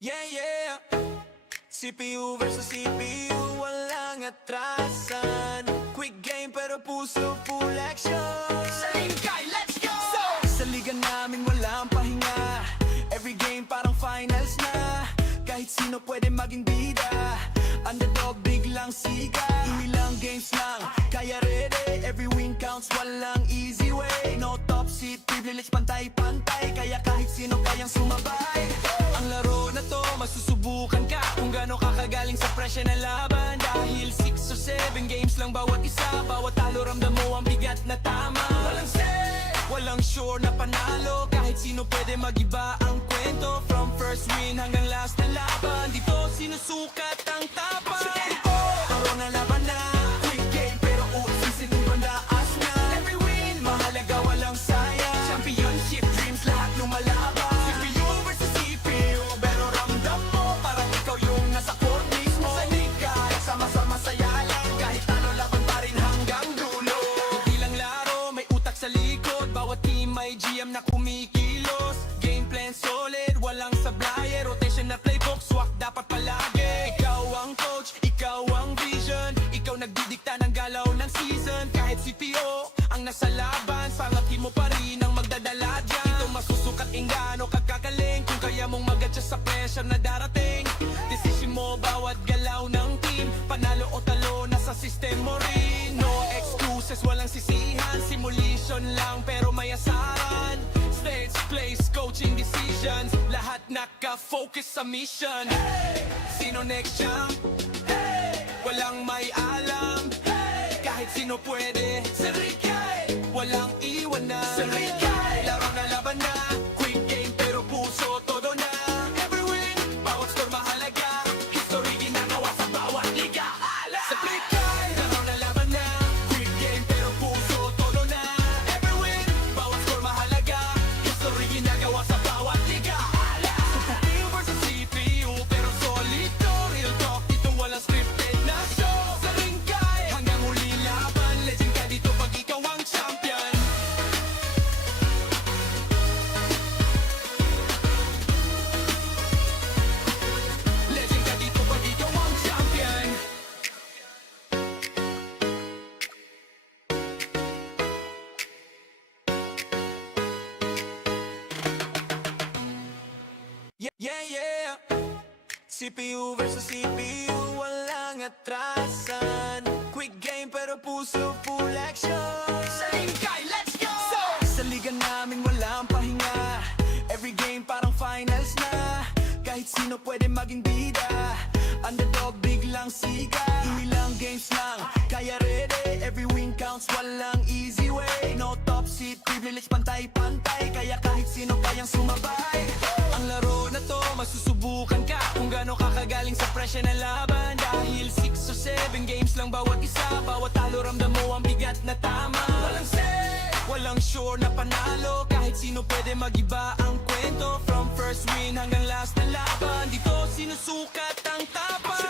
Yeah, yeah. CPU versus CPU, walang atrasan. Quick game pero puso full action. Sa lingkay, let's go! Sa liga namin walang pahinga. Every game parang finals na. Kahit sino pwede maging bida. Underdog biglang siga. Ilang games lang, kaya ready. Every win counts, walang easy way. No top seat, privilege pantay-pantay. Kaya kahit sino kayang sumabay. Ang laro na to, masusubukan ka kung gaano ka kagaling sa presya na laban. Dahil 6 or 7 games lang bawat isa. Bawat talo ramdam mo ang bigat na tama. Walang set, walang sure na panalo. Kahit sino pwede magiba ang kwento. From first win hanggang last na laban, dito sinusukat ang tapang. Laro na laban na, quick game pero usisin mo bandaas na. Every win, mahalaga walang sayang. Championship dreams lahat lumalaban. CPU versus CPU, pero ramdam mo parang ikaw yung nasa court mismo. Sa liga, sama-sama saya lang. Kahit ano laban pa rin hanggang dulo. Hindi lang laro, may utak sa likod. Bawat team may GM na kumikilos. Game plan solid, walang sablay. Rotation na playbook, swak dapat palagi. Ikaw ang coach, ikaw ang vision. Ikaw nagdidikta ng galaw ng season. Kahit CPO ang nasa laban, sangatin mo pa rin ang magdadala dyan. Ito masusukat ingano kagkagaling. Kung kaya mong mag-adjust sa pressure na darating. Decision mo bawat galaw ng team. Panalo o talo, nasa system mo rin. No excuses, walang sisihan. Simulation lang pero may asaran. Stage, place, coaching decisions. Lahat naka-focus sa mission. Sino next champ? Walang may alam. Kahit sino pwede. Sa Rikay, walang iwanan. Sa Rikay, laro na laban na. Quick game pero puso todo na. Every win, bawat score mahalaga. History ginagawa sa bawat liga. Sa Rikay, laro na laban na. Quick game pero puso todo na. Every win, bawat score mahalaga. History ginagawa sa bawat liga. CPU versus CPU pero solid to. Real talk, dito walang scripted na show. Sa Rikay, hanggang huli laban. Legend ka dito pag ikaw ang champion. Legend ka dito pag ikaw ang champion. Yeah, yeah, yeah. CPU versus CPU, walang atrasan. Quick game pero puso full action. Sa lingkay, let's go! Sa liga namin walang pahinga. Every game parang finals na. Kahit sino pwede maging bida. Underdog biglang siga. Ilang games lang, kaya ready. Every win counts, walang easy way. No top seat, privilege pantay-pantay. Kaya kahit sino kayang sumabay. Ang laro na to, masusubukan ka kung gaano ka kagaling sa presya na laban. Dahil 6 or 7 games lang bawat isa. Bawat talo ramdam mo ang bigat na tama. Walang set, walang sure na panalo. Kahit sino pwede magiba ang kwento. From first win hanggang last na laban, dito sinusukat ang tapang.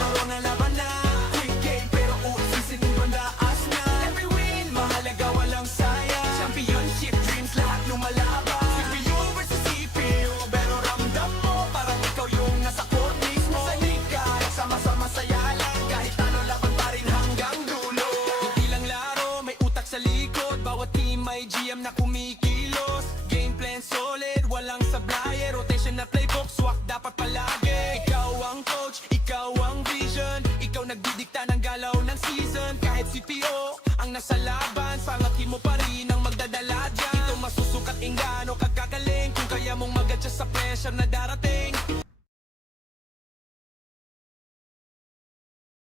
Laro na laban na, quick game pero usisin mo bandaas na. Every win, mahalaga walang sayang. Championship dreams lahat lumalaban. CPU versus CPU, pero ramdam mo parang ikaw yung nasa court mismo. Sa liga, sama-sama saya lang. Kahit ano laban pa rin hanggang dulo. Hindi lang laro, may utak sa likod. Bawat team may GM na kumikilos. Game plan solid, walang sablay. Rotation na playbook, swak dapat palagi. Ikaw ang coach, ikaw ang vision. Ikaw nagdidikta ng galaw ng season. Kahit CPO ang nasa laban, sangatin mo pa rin ang magdadala dyan. Ito masusukat ingano kagkagaling. Kung kaya mong mag-adjust sa pressure na darating.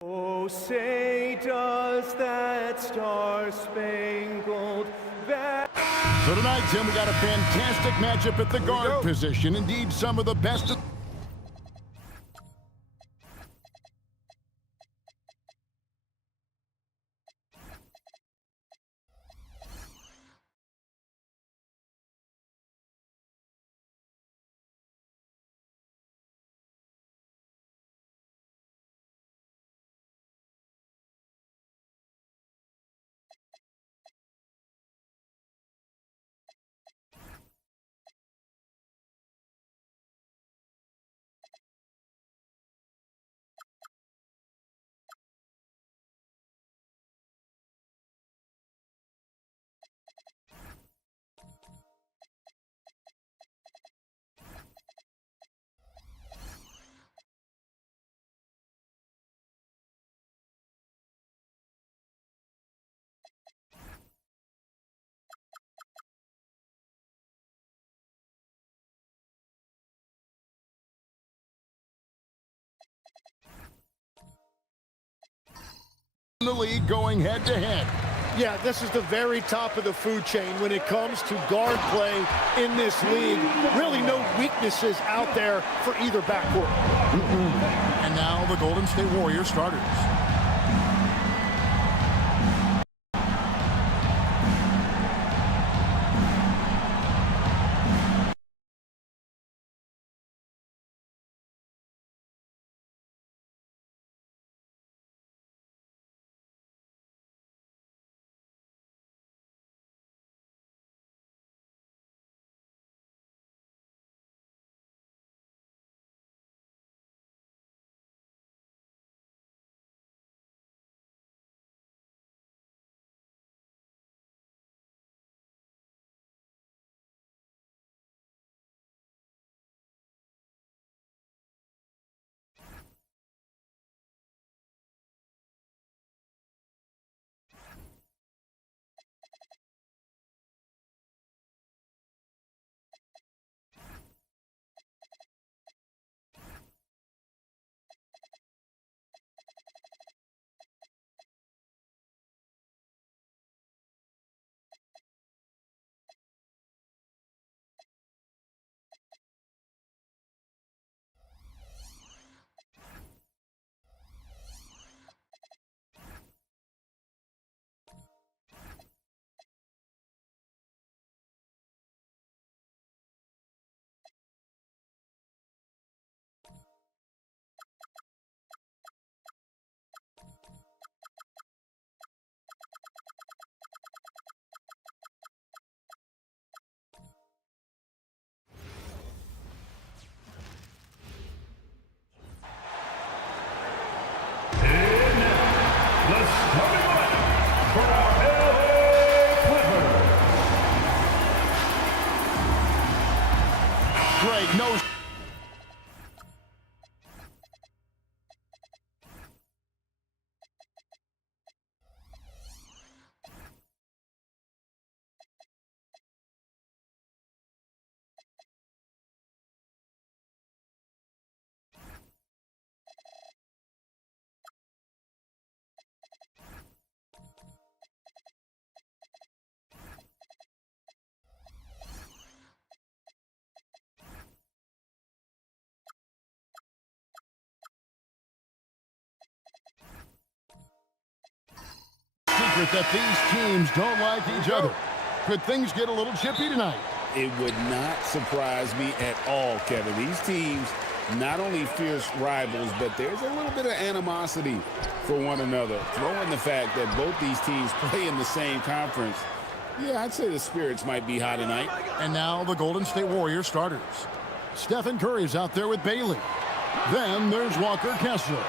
Oh, say does that star-spangled banner. So tonight, Tim, we got a fantastic matchup at the guard position. Indeed, some of the best. league going head-to-head. Yeah, this is the very top of the food chain when it comes to guard play in this league. Really no weaknesses out there for either backcourt. And now the Golden State Warriors starters. Great, no. Secret that these teams don't like each other. Could things get a little chippy tonight? It would not surprise me at all, Kevin. These teams not only fierce rivals, but there's a little bit of animosity for one another. Throw in the fact that both these teams play in the same conference. Yeah, I'd say the spirits might be high tonight. And now the Golden State Warriors starters. Stephen Curry's out there with Bailey. Then there's Walker Kessler.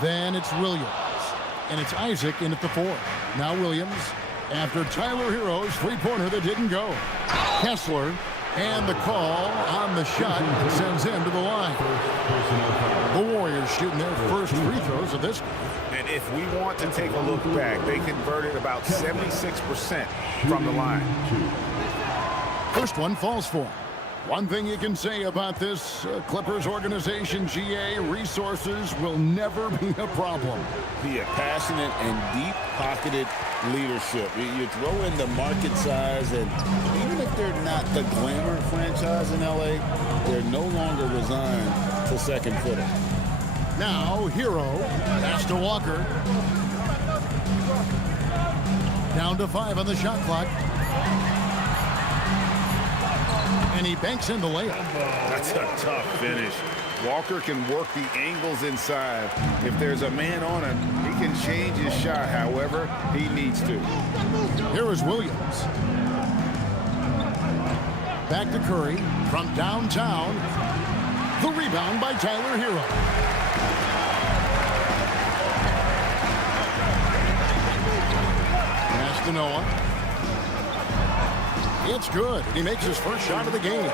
Then it's Williams. And it's Isaac in at the 4. Now Williams after Tyler Hero's three-pointer that didn't go. Kessler and the call on the shot that sends him to the line. The Warriors shooting their first free throws of this. And if we want to take a look back, they converted about 76% from the line. First one falls for him. One thing you can say about this Clippers organization, GA, resources will never be a problem. Be a passionate and deep-pocketed leadership. You throw in the market size, and even if they're not the glamour franchise in LA, they're no longer resigned to second footer. Now, Hero pass to Walker. Down to 5 on the shot clock. And he banks in the layup. That's a tough finish. Walker can work the angles inside. If there's a man on him, he can change his shot however he needs to. Here is Williams. Back to Curry from downtown. The rebound by Tyler Hero. Pass to Noah. It's good. He makes his first shot of the game.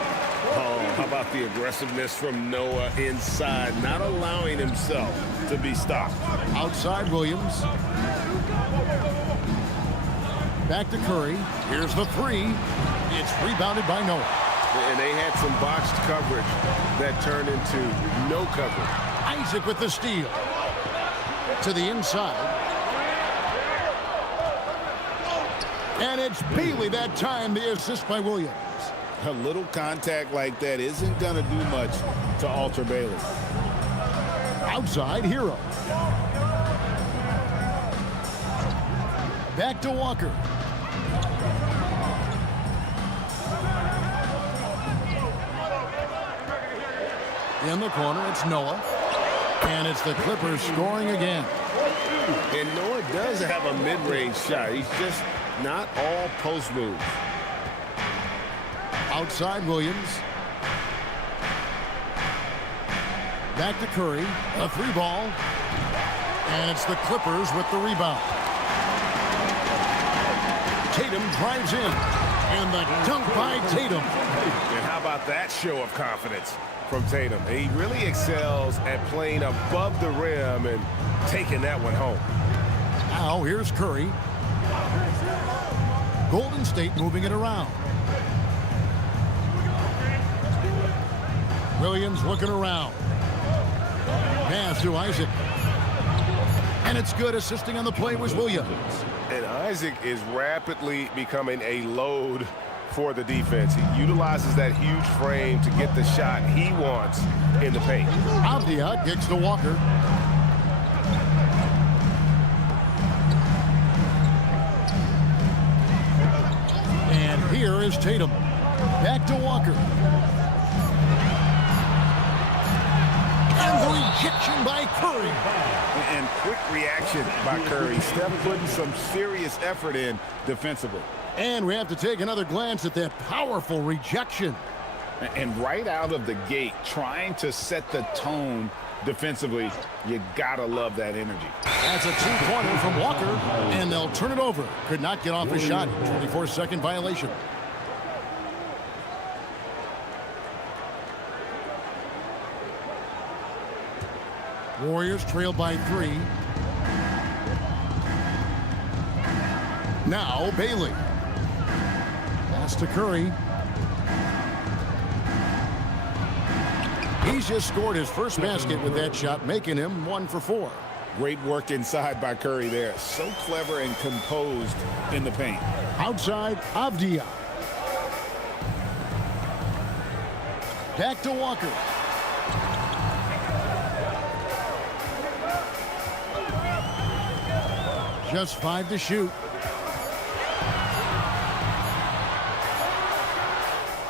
Oh, how about the aggressiveness from Noah inside, not allowing himself to be stopped. Outside Williams. Back to Curry. Here's the 3. It's rebounded by Noah. And they had some botched coverage that turned into no coverage. Isaac with the steal. To the inside. And it's Bailey that time, the assist by Williams. A little contact like that isn't going to do much to alter Bailey. Outside, Hero. Back to Walker. In the corner, it's Noah. And it's the Clippers scoring again. And Noah does have a mid-range shot. He's just not all post moves. Outside, Williams. Back to Curry. A 3-ball. And it's the Clippers with the rebound. Tatum drives in. And the dunk by Tatum. And how about that show of confidence from Tatum? He really excels at playing above the rim and taking that one home. Now here's Curry. Golden State moving it around. Williams looking around. Pass to Isaac. And it's good. Assisting on the play was Williams. And Isaac is rapidly becoming a load for the defense. He utilizes that huge frame to get the shot he wants in the paint. Avdia kicks to Walker. And here is Tatum. Back to Walker. And the rejection by Curry. And quick reaction by Curry. Steph putting some serious effort in defensively. And we have to take another glance at that powerful rejection. And right out of the gate, trying to set the tone defensively, you gotta love that energy. That's a two-pointer from Walker, and they'll turn it over. Could not get off his shot. 24-second violation. Warriors trail by 3. Now Bailey. Pass to Curry. He's just scored his first basket with that shot, making him 1 for 4. Great work inside by Curry there. So clever and composed in the paint. Outside, Avdia. Back to Walker. Just 5 to shoot.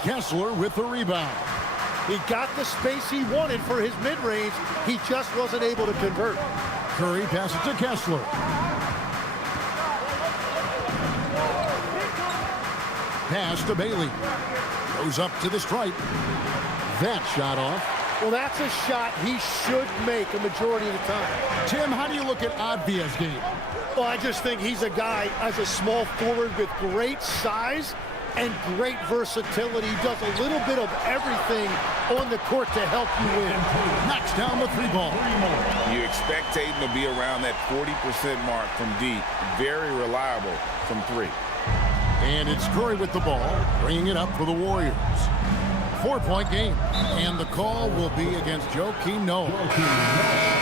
Kessler with the rebound. He got the space he wanted for his mid-range. He just wasn't able to convert. Curry passes to Kessler. Pass to Bailey. Goes up to the stripe. That shot off. Well, that's a shot he should make a majority of the time. Tim, how do you look at Avdia's game? Well, I just think he's a guy as a small forward with great size and great versatility. He does a little bit of everything on the court to help you win. Knocks down the 3-ball. You expect Tatum to be around that 40% mark from deep. Very reliable from 3. And it's Curry with the ball, bringing it up for the Warriors. 4-point game, and the call will be against Joakim Noah.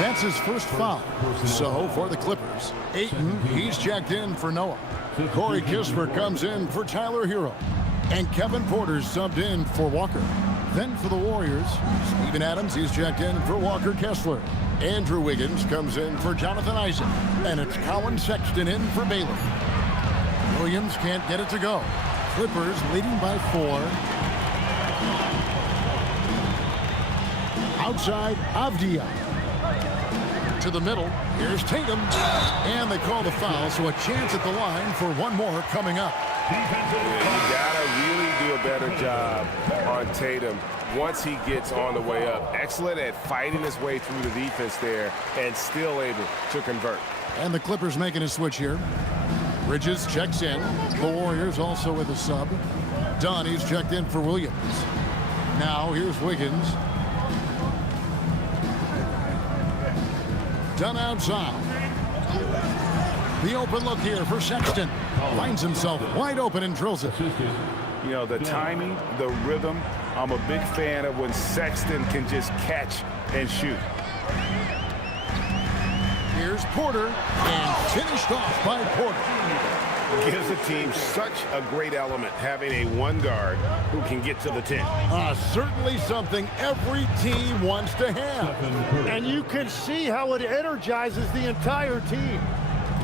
That's his first foul. So for the Clippers, Ayton, he's checked in for Noah. Corey Kispert comes in for Tyler Hero. And Kevin Porter's subbed in for Walker. Then for the Warriors, Steven Adams, he's checked in for Walker Kessler. Andrew Wiggins comes in for Jonathan Isaac. And it's Colin Sexton in for Bailey. Williams can't get it to go. Clippers leading by 4. Outside, Avdia. To the middle, here's Tatum. And they call the foul, so a chance at the line for one more coming up. You gotta really do a better job on Tatum once he gets on the way up. Excellent at fighting his way through the defense there and still able to convert. And the Clippers making a switch here. Bridges checks in. The Warriors also with a sub. Dunn, he's checked in for Williams. Now here's Wiggins. Dunn outside. The open look here for Sexton. Finds himself wide open and drills it. You know, the timing, the rhythm, I'm a big fan of when Sexton can just catch and shoot. Here's Porter, and finished off by Porter. Gives the team such a great element, having a one guard who can get to the 10. Certainly something every team wants to have. And you can see how it energizes the entire team.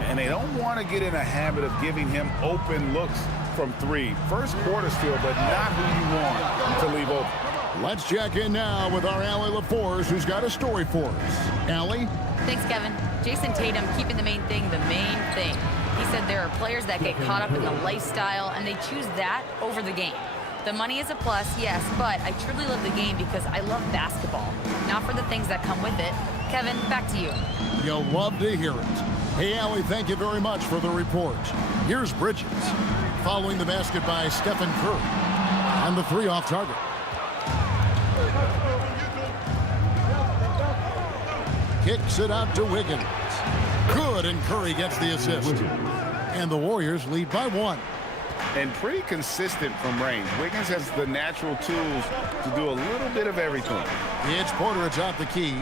And they don't want to get in a habit of giving him open looks from three. First quarter still, but not who you want to leave open. Let's check in now with our Allie LaForce, who's got a story for us. Allie? Thanks, Kevin. Jason Tatum keeping the main thing the main thing. He said there are players that get caught up in the lifestyle, and they choose that over the game. The money is a plus, yes, but I truly love the game because I love basketball, not for the things that come with it. Kevin, back to you. You'll love to hear it. Hey, Allie, thank you very much for the report. Here's Bridges. Following the basket by Stephen Curry. And the three off target. Kicks it out to Wiggins. Good, and Curry gets the assist. And the Warriors lead by 1. And pretty consistent from range. Wiggins has the natural tools to do a little bit of everything. It's Porter atop the key.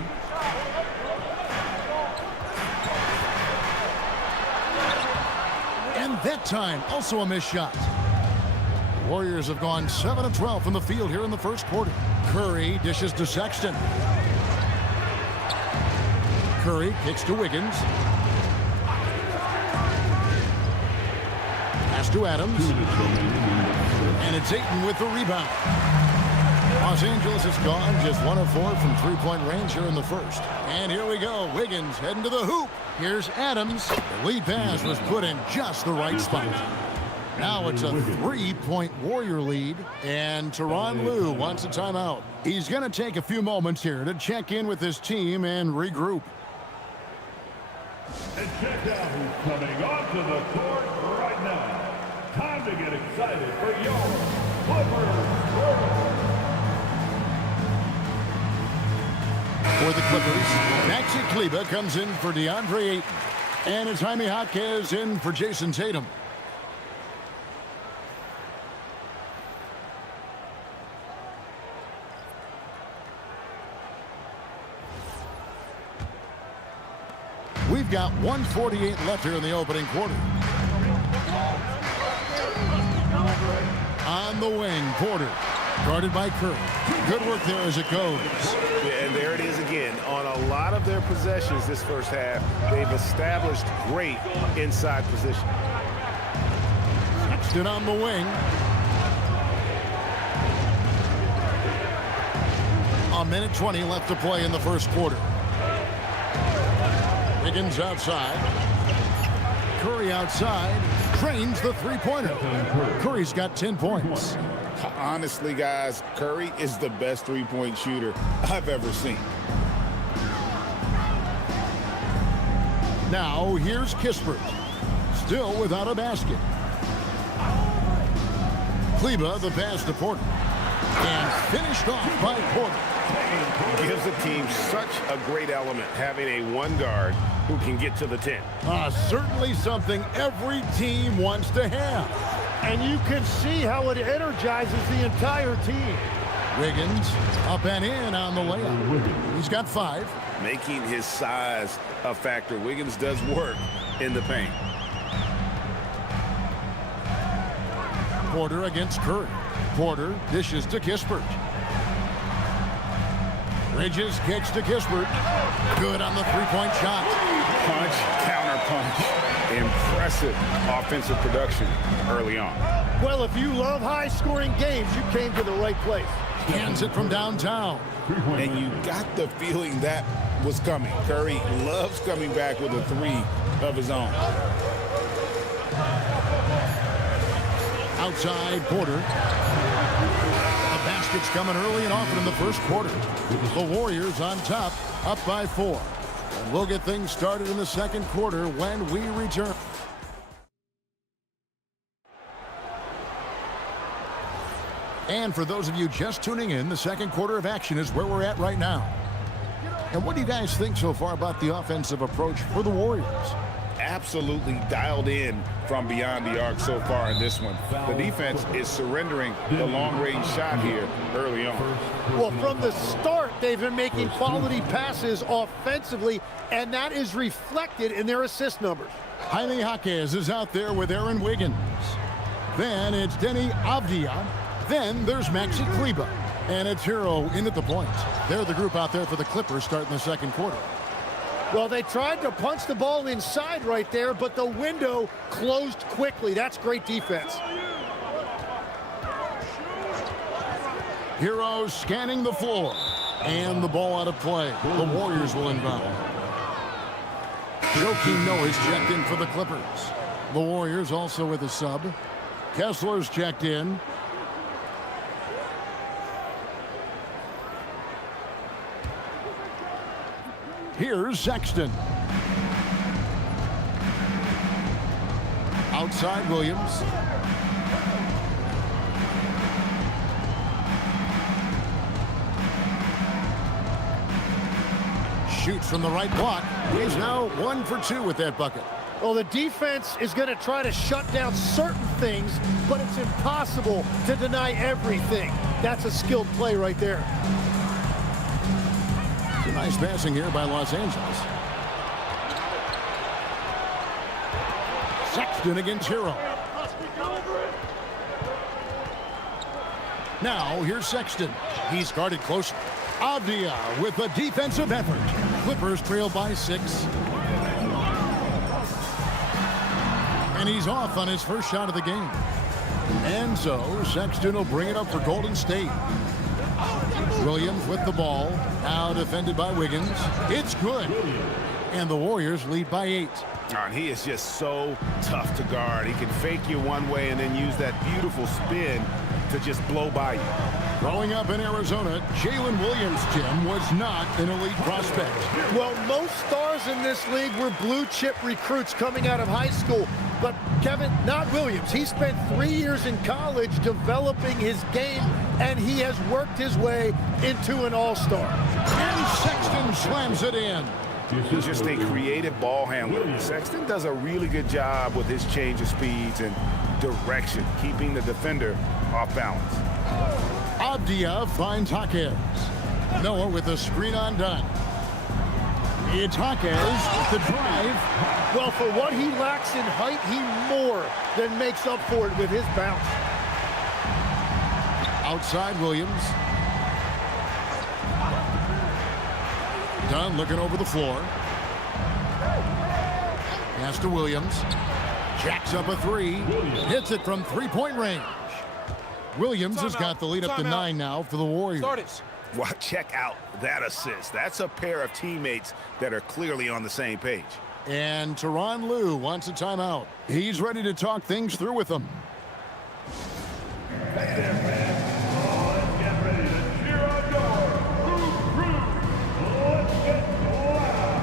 And that time, also a missed shot. Warriors have gone 7 of 12 from the field here in the first quarter. Curry dishes to Sexton. Curry kicks to Wiggins. Pass to Adams. And it's Ayton with the rebound. Los Angeles has gone just 1 of 4 from three-point range here in the first. And here we go. Wiggins heading to the hoop. Here's Adams. The lead pass was put in just the right spot. Now it's a 3-point Warrior lead, and Tyronn Lue wants a timeout. He's going to take a few moments here to check in with his team and regroup. And check out who's coming onto the court right now. Time to get excited for your Clippers. For the Clippers, Maxi Kleber comes in for DeAndre Ayton. And it's Jaime Jaquez in for Jason Tatum. We've got 1:48 left here in the opening quarter. On the wing, Porter, guarded by Curry. Good work there as it goes. And there it is again. On a lot of their possessions this first half, they've established great inside position. Sexton on the wing. A minute 20 left to play in the first quarter. Wiggins outside. Curry outside. Trains the three-pointer. Curry's got 10 points. Honestly, guys, Curry is the best three-point shooter I've ever seen. Now, here's Kispert. Still without a basket. Kleber, the pass to Porter. And finished off by Porter. Gives the team such a great element, having a one guard who can get to the 10. Certainly something every team wants to have. And you can see how it energizes the entire team. Wiggins up and in on the layup. He's got 5. Making his size a factor. Wiggins does work in the paint. Porter against Curry. Porter dishes to Kispert. Bridges kicks to Kispert. Good on the three-point shot. Punch, counter punch. Impressive offensive production early on. Well, if you love high-scoring games, you came to the right place. Hands it from downtown. And you got the feeling that was coming. Curry loves coming back with a three of his own. Outside Porter. The basket's coming early and often in the first quarter. The Warriors on top, up by 4. And we'll get things started in the second quarter when we return. And for those of you just tuning in, the second quarter of action is where we're at right now. And what do you guys think so far about the offensive approach for the Warriors? absolutely dialed in from beyond the arc so far in this one. The defense is surrendering the long-range shot here early on. Well, from the start, they've been making quality passes offensively, and that is reflected in their assist numbers. Jaime Jaquez is out there with Aaron Wiggins. Then it's Denny Avdia. Then there's Maxi Kleber. And it's Hero in at the point. They're the group out there for the Clippers starting the second quarter. Well, they tried to punch the ball inside right there, but the window closed quickly. That's great defense. Hero scanning the floor. And the ball out of play. The Warriors will inbound. Joakim Noah's checked in for the Clippers. The Warriors also with a sub. Kessler's checked in. Here's Sexton. Outside Williams. Shoots from the right block. He's now 1 for 2 with that bucket. Well, the defense is going to try to shut down certain things, but it's impossible to deny everything. That's a skilled play right there. Nice passing here by Los Angeles. Sexton against Hero. Now here's Sexton. He's guarded close. Avdia with a defensive effort. Clippers trail by 6. And he's off on his first shot of the game. And so Sexton will bring it up for Golden State. Williams with the ball. Now defended by Wiggins. It's good. And the Warriors lead by 8. And he is just so tough to guard. He can fake you one way and then use that beautiful spin to just blow by you. Growing up in Arizona, Jalen Williams, Jim, was not an elite prospect. Well, most stars in this league were blue chip recruits coming out of high school. But Kevin, not Williams. He spent 3 years in college developing his game, and he has worked his way into an all-star. And Sexton slams it in. He's just a creative ball handler. Sexton does a really good job with his change of speeds and direction, keeping the defender off balance. Avdia finds Jaquez. Noah with a screen on done. It's Jaquez with the drive. Well, for what he lacks in height, he more than makes up for it with his bounce. Outside Williams. Dunn looking over the floor. Pass to Williams. Jacks up a 3. Hits it from 3-point range. Williams has got the lead up to 9 now for the Warriors. Well, check out that assist. That's a pair of teammates that are clearly on the same page. And Tyronn Lue wants a timeout. He's ready to talk things through with them. Hey there, fans. Let's get ready to cheer on your crew. Let's get loud.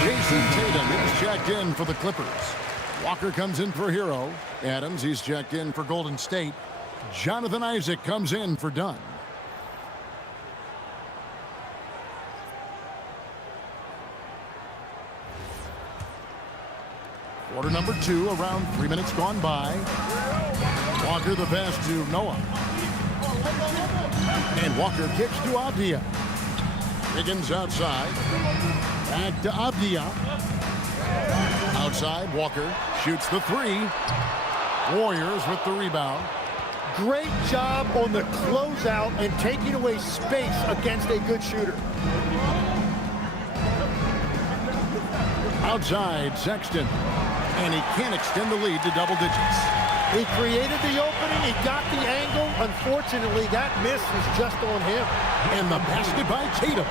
Jason Tatum is checked in for the Clippers. Walker comes in for Hero. Adams, he's checked in for Golden State. Jonathan Isaac comes in for Dunn. Quarter number 2, around 3 minutes gone by. Walker the pass to Noah. And Walker kicks to Avdia. Wiggins outside. Back to Avdia. Outside, Walker shoots the three. Warriors with the rebound. Great job on the closeout and taking away space against a good shooter. Outside, Sexton. And he can't extend the lead to double digits. He created the opening. He got the angle. Unfortunately, that miss was just on him. And the basket by Tatum.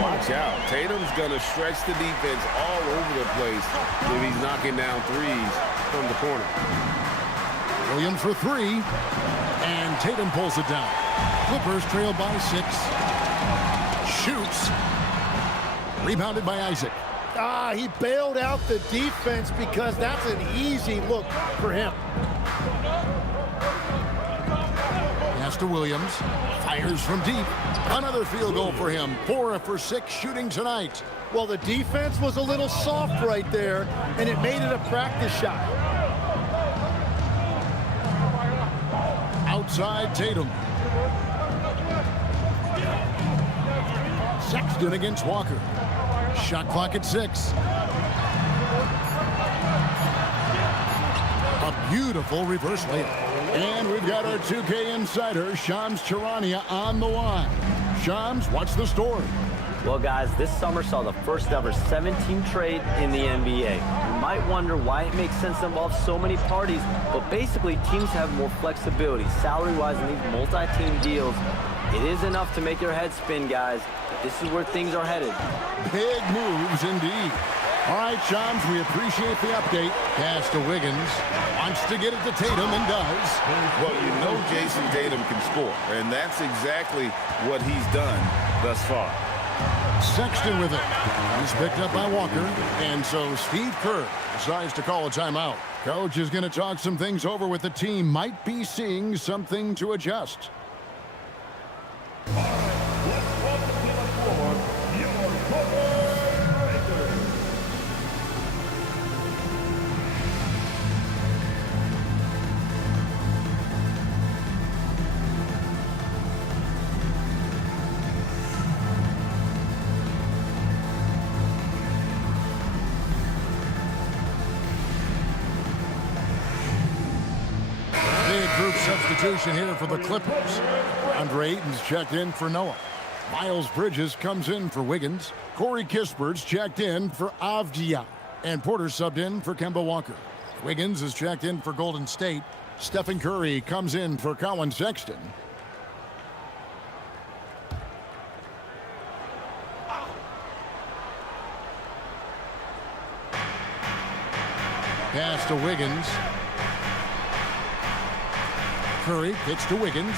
Watch out. Tatum's going to stretch the defense all over the place if he's knocking down threes from the corner. Williams for three. And Tatum pulls it down. Clippers trail by 6. Shoots. Rebounded by Isaac. He bailed out the defense because that's an easy look for him. Pass to Williams. Fires from deep. Another field goal for him. 4 for 6 shooting tonight. Well, the defense was a little soft right there, and it made it a practice shot. Outside Tatum. Sexton against Walker. Shot clock at 6. A beautiful reverse layup. And we've got our 2K insider, Shams Charania, on the line. Shams, what's the story? Well, guys, this summer saw the first ever 17 trade in the NBA. You might wonder why it makes sense to involve so many parties, but basically teams have more flexibility salary-wise in these multi-team deals. It is enough to make your head spin, guys. This is where things are headed. Big moves indeed. All right, Shams, we appreciate the update. Pass to Wiggins. Wants to get it to Tatum and does. Well, you know Jason Tatum can score, and that's exactly what he's done thus far. Sexton with it. He's picked up by Walker. And so Steve Kerr decides to call a timeout. Coach is going to talk some things over with the team. Might be seeing something to adjust. Group substitution here for the Clippers. Andre Ayton's checked in for Noah. Miles Bridges comes in for Wiggins. Corey Kispert's checked in for Avdia. And Porter subbed in for Kemba Walker. Wiggins is checked in for Golden State. Stephen Curry comes in for Colin Sexton. Pass to Wiggins. Curry pitch to Wiggins.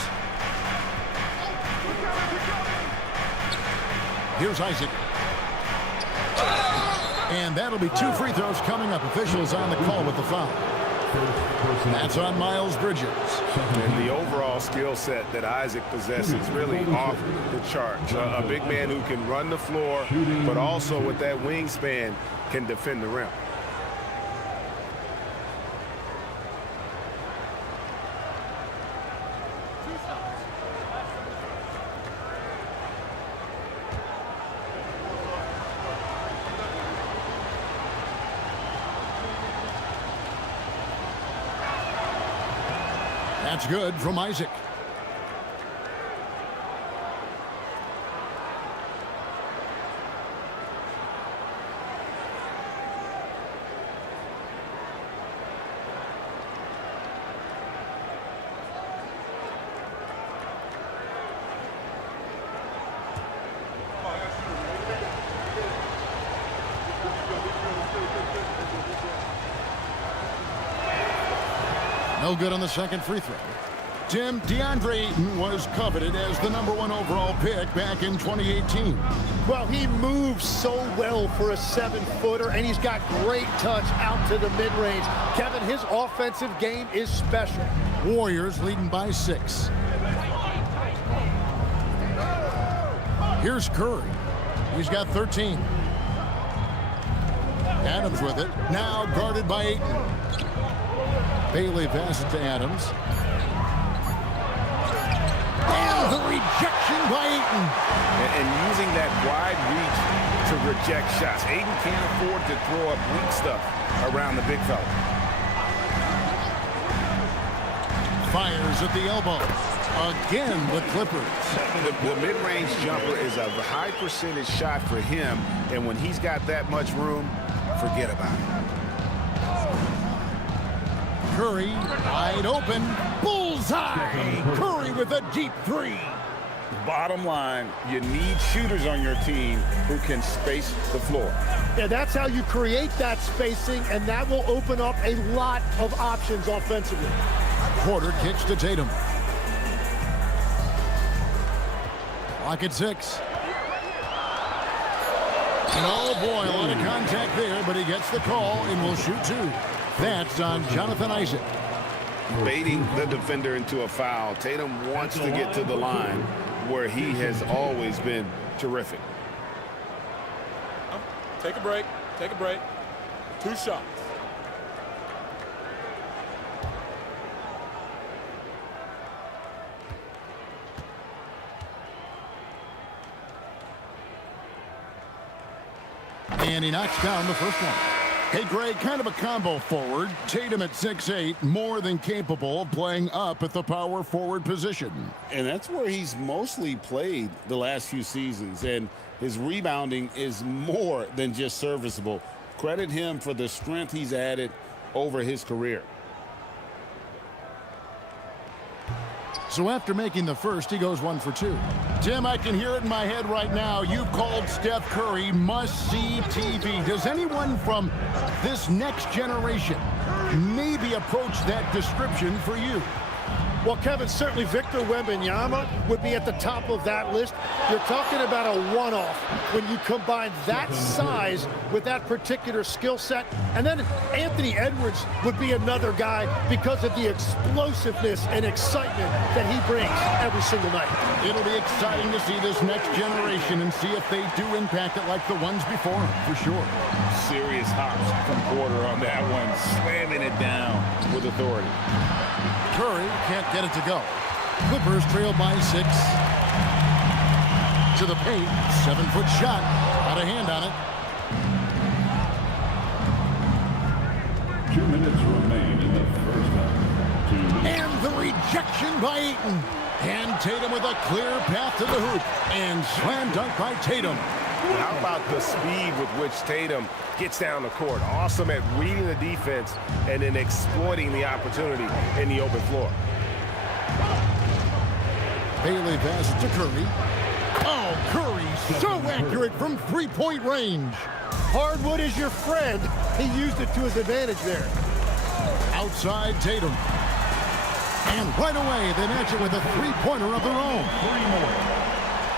Here's Isaac. And that'll be 2 free throws coming up. Officials on the call with the foul. That's on Miles Bridges. And the overall skill set that Isaac possesses really off the charts. A big man who can run the floor, but also with that wingspan can defend the rim. That's good from Isaac. No good on the second free throw. Tim, DeAndre Ayton was coveted as the #1 overall pick back in 2018. Well, he moves so well for a 7-footer, and he's got great touch out to the mid-range. Kevin, his offensive game is special. Warriors leading by 6. Here's Curry. He's got 13. Adams with it. Now guarded by Ayton. Bailey passes to Adams. And the rejection by Ayton. And using that wide reach to reject shots. Aiden can't afford to throw up weak stuff around the big fella. Fires at the elbow. Again, the Clippers. The mid-range jumper is a high percentage shot for him, and when he's got that much room, forget about it. Curry wide open. Bullseye! Curry with a deep three. Bottom line, you need shooters on your team who can space the floor. Yeah, that's how you create that spacing, and that will open up a lot of options offensively. Porter kicks to Tatum. Clock at 6. And oh boy, a lot of contact there, but he gets the call and will shoot 2. That's on Jonathan Isaac. Baiting the defender into a foul. Tatum wants to get to the line where he has always been terrific. Take a break. Take a break. 2 shots. And he knocks down the first one. Hey, Greg, kind of a combo forward. Tatum at 6'8", more than capable of playing up at the power forward position. And that's where he's mostly played the last few seasons. And his rebounding is more than just serviceable. Credit him for the strength he's added over his career. So after making the first, he goes 1 for 2. Tim, I can hear it in my head right now. You've called Steph Curry must-see TV. Does anyone from this next generation maybe approach that description for you? Well, Kevin, certainly Victor Wembanyama would be at the top of that list. You're talking about a one-off when you combine that size with that particular skill set. And then Anthony Edwards would be another guy because of the explosiveness and excitement that he brings every single night. It'll be exciting to see this next generation and see if they do impact it like the ones before him, for sure. Serious hops from Porter on that one, slamming it down with authority. Curry can't get it to go. Clippers trail by 6. To the paint. 7-foot shot. Got a hand on it. 2 minutes remain in the first half. 2 minutes. And the rejection by Ayton. And Tatum with a clear path to the hoop. And slam dunk by Tatum. How about the speed with which Tatum gets down the court? Awesome at reading the defense and then exploiting the opportunity in the open floor. Bailey passes to Curry. Oh, Curry so accurate from three-point range. Hardwood is your friend. He used it to his advantage there. Outside Tatum. And right away, they match it with a three-pointer of their own. 3 more.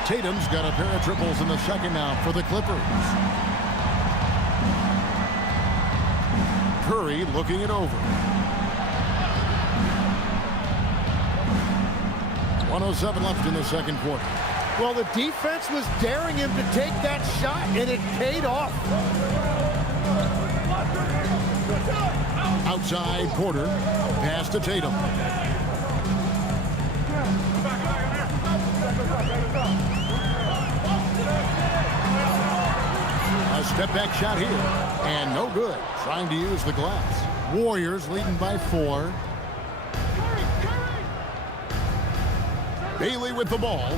Tatum's got a pair of triples in the second now for the Clippers. Curry looking it over. 1:07 left in the second quarter. Well, the defense was daring him to take that shot, and it paid off. Outside Porter. Pass to Tatum. A step-back shot here. And no good. Trying to use the glass. Warriors leading by 4. Bailey with the ball.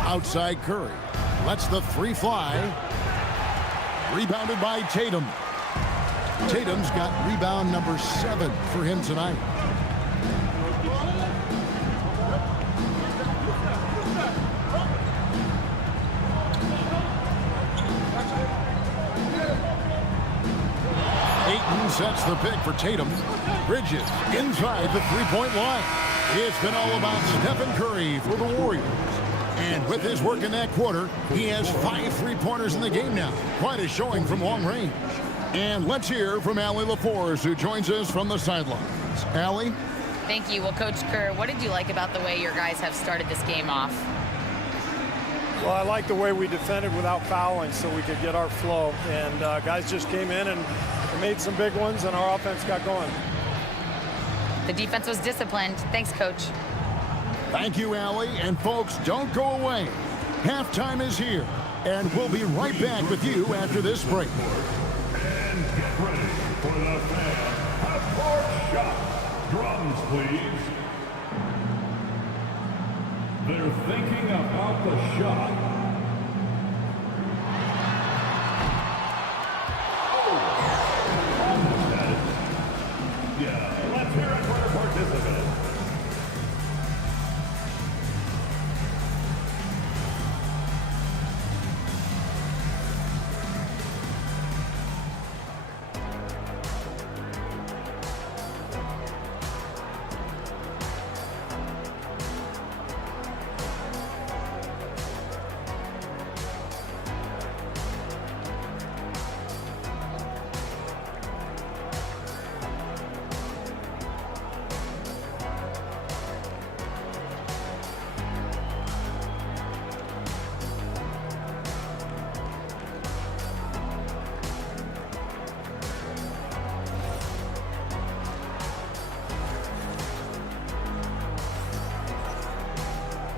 Outside Curry. Lets the 3 fly. Rebounded by Tatum. Tatum's got rebound number 7 for him tonight. Ayton sets the pick for Tatum. Bridges inside the 3-point line. It's been all about Stephen Curry for the Warriors. And with his work in that quarter, he has 5 3-pointers in the game now. Quite a showing from long range. And let's hear from Allie LaForce, who joins us from the sidelines. Allie? Thank you. Well, Coach Kerr, what did you like about the way your guys have started this game off? Well, I like the way we defended without fouling so we could get our flow. And guys just came in and made some big ones, and our offense got going. The defense was disciplined. Thanks, Coach. Thank you, Allie. And folks, don't go away. Halftime is here, and we'll be right back with you after this break. And get ready for the fan half-court shot. Drums, please. They're thinking about the shot. Oh, almost had it. Yeah, let's hear it for the participant.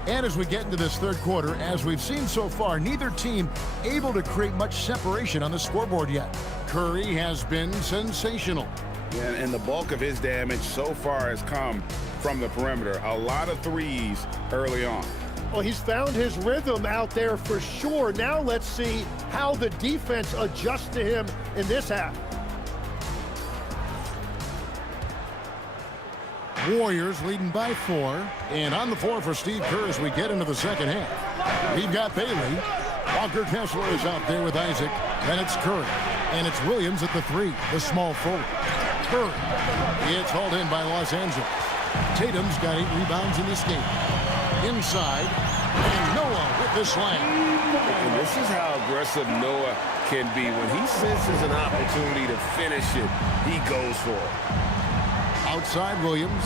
And as we get into this third quarter, as we've seen so far, neither team able to create much separation on the scoreboard yet. Curry has been sensational. Yeah, and the bulk of his damage so far has come from the perimeter. A lot of threes early on. Well, he's found his rhythm out there for sure. Now let's see how the defense adjusts to him in this half. Warriors leading by 4. And on the floor for Steve Kerr as we get into the second half. We've got Bailey. Walker Kessler is out there with Isaac. Then it's Curry. And it's Williams at the 3, the small forward. Curry. It's hauled in by Los Angeles. Tatum's got 8 rebounds in this game. Inside. And Noah with the slam. And this is how aggressive Noah can be. When he senses an opportunity to finish it, he goes for it. Outside Williams.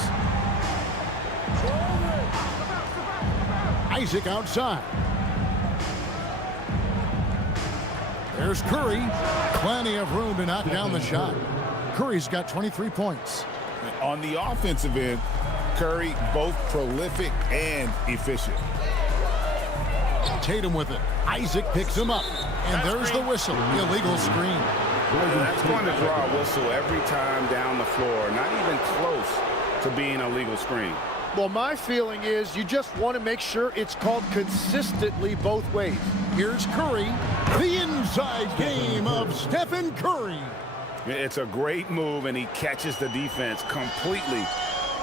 Isaac outside. There's Curry. Plenty of room to knock down the shot. Curry's got 23 points. On the offensive end, Curry both prolific and efficient. Tatum with it. Isaac picks him up. And there's the whistle. Illegal screen. That's going to draw a whistle every time down the floor. Not even close to being a legal screen. Well, my feeling is you just want to make sure it's called consistently both ways. Here's Curry. The inside game of Stephen Curry. It's a great move, and he catches the defense completely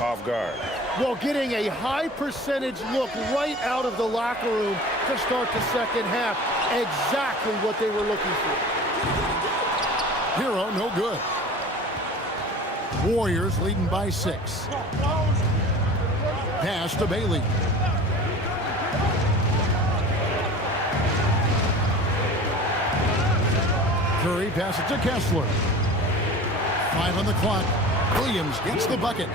off guard. Well, getting a high percentage look right out of the locker room to start the second half. Exactly what they were looking for. Hero, no good. Warriors leading by 6. Pass to Bailey. Curry passes it to Kessler. 5 on the clock. Williams gets the bucket.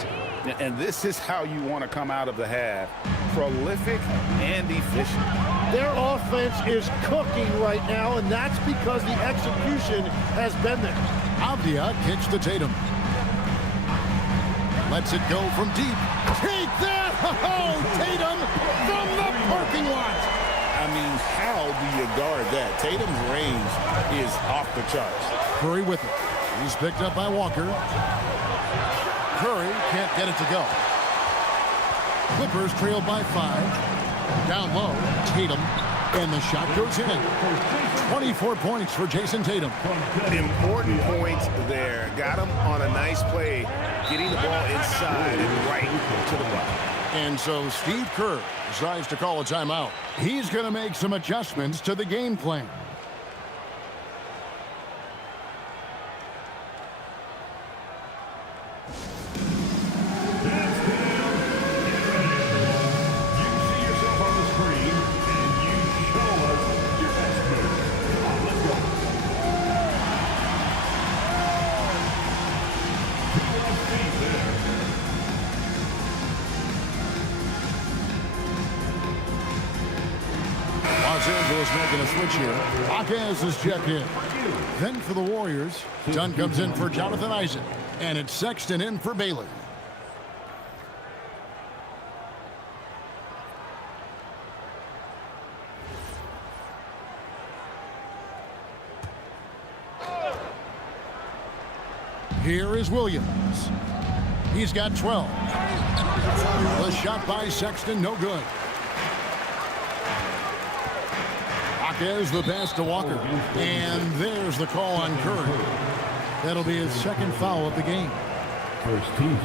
And this is how you want to come out of the half. Prolific and efficient. Their offense is cooking right now, and that's because the execution has been there. Avdia kicks to Tatum. Lets it go from deep. Take that! Oh, Tatum from the parking lot. I mean, how do you guard that? Tatum's range is off the charts. Curry with it. He's picked up by Walker. Curry can't get it to go. Clippers trail by 5. Down low, Tatum, and the shot goes in. 24 points for Jason Tatum. Important points there. Got him on a nice play, getting the ball inside and right to the bucket. And so Steve Kerr decides to call a timeout. He's going to make some adjustments to the game plan. Los Angeles making a switch here. Akaz is checked in. Then for the Warriors, Dunn comes in for Jonathan Isaac. And it's Sexton in for Bailey. Here is Williams. He's got 12. The shot by Sexton, no good. There's the pass to Walker. And there's the call on Curry. That'll be his second foul of the game. First team.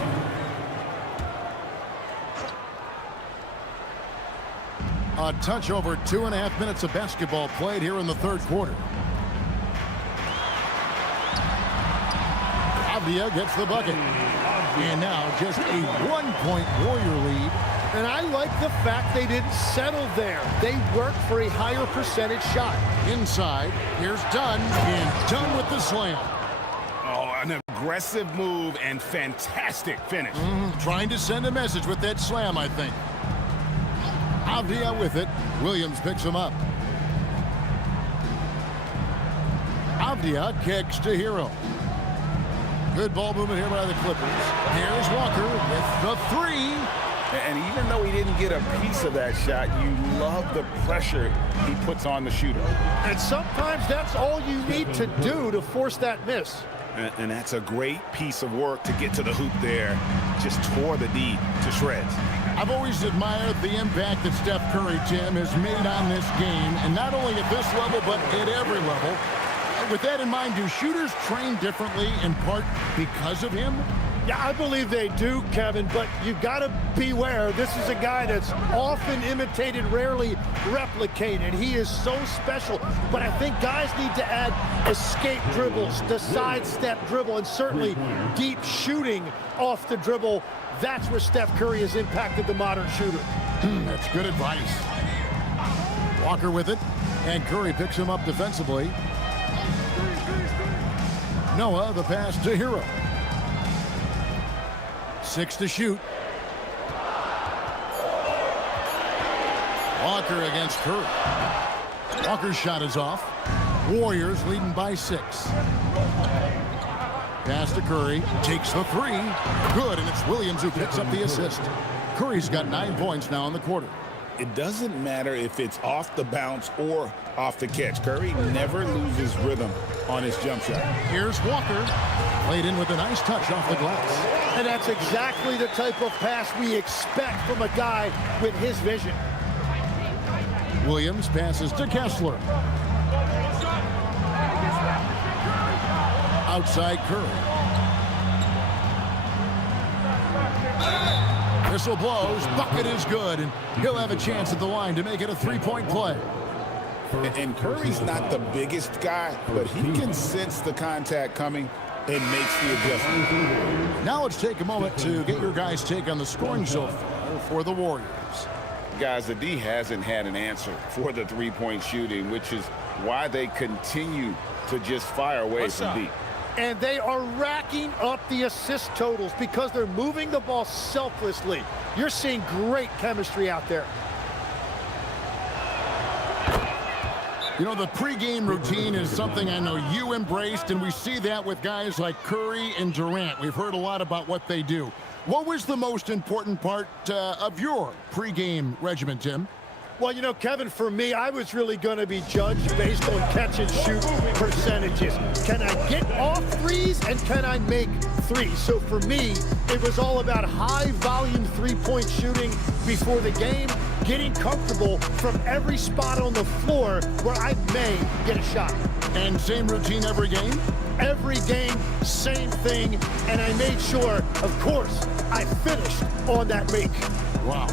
A touch over 2.5 minutes of basketball played here in the third quarter. Avdia gets the bucket. And now just a 1-point Warrior lead. And I like the fact they didn't settle there. They worked for a higher percentage shot. Inside, here's Dunn, and Dunn with the slam. Oh, an aggressive move and fantastic finish. Trying to send a message with that slam, I think. Avdia with it. Williams picks him up. Avdia kicks to Hero. Good ball movement here by the Clippers. Here's Walker with the three. And even though he didn't get a piece of that shot, you love the pressure he puts on the shooter. And sometimes that's all you need to do to force that miss. And that's a great piece of work to get to the hoop there. Just tore the D to shreds. I've always admired the impact that Steph Curry, Tim, has made on this game, and not only at this level, but at every level. With that in mind, do shooters train differently in part because of him? Yeah, I believe they do, Kevin, but you got to beware. This is a guy that's often imitated, rarely replicated. He is so special, but I think guys need to add escape dribbles, the sidestep dribble, and certainly deep shooting off the dribble. That's where Steph Curry has impacted the modern shooter. That's good advice. Walker with it, and Curry picks him up defensively. Noah, the pass to Hero. 6 to shoot. Walker against Curry. Walker's shot is off. Warriors leading by 6. Pass to Curry. Takes the three. Good, and it's Williams who picks up the assist. Curry's got 9 points now in the quarter. It doesn't matter if it's off the bounce or off the catch. Curry never loses rhythm on his jump shot. Here's Walker. Played in with a nice touch off the glass. And that's exactly the type of pass we expect from a guy with his vision. Williams passes to Kessler. Outside Curry. Whistle blows. Bucket is good, and he'll have a chance at the line to make it a 3-point play. And Curry's not the biggest guy, but he can sense the contact coming and makes the adjustment. Now let's take a moment to get your guys' take on the scoring so far for the Warriors. Guys, the D hasn't had an answer for the three-point shooting, which is why they continue to just fire away from deep. And they are racking up the assist totals because they're moving the ball selflessly. You're seeing great chemistry out there. You know, the pregame routine is something I know you embraced, and we see that with guys like Curry and Durant. We've heard a lot about what they do. What was the most important part of your pregame regimen, Tim? Well, you know, Kevin, for me, I was really going to be judged based on catch-and-shoot percentages. Can I get off threes, and can I make threes? So for me, it was all about high-volume three-point shooting before the game, getting comfortable from every spot on the floor where I may get a shot. And same routine every game? Every game, same thing, and I made sure, of course, I finished on that make. Wow.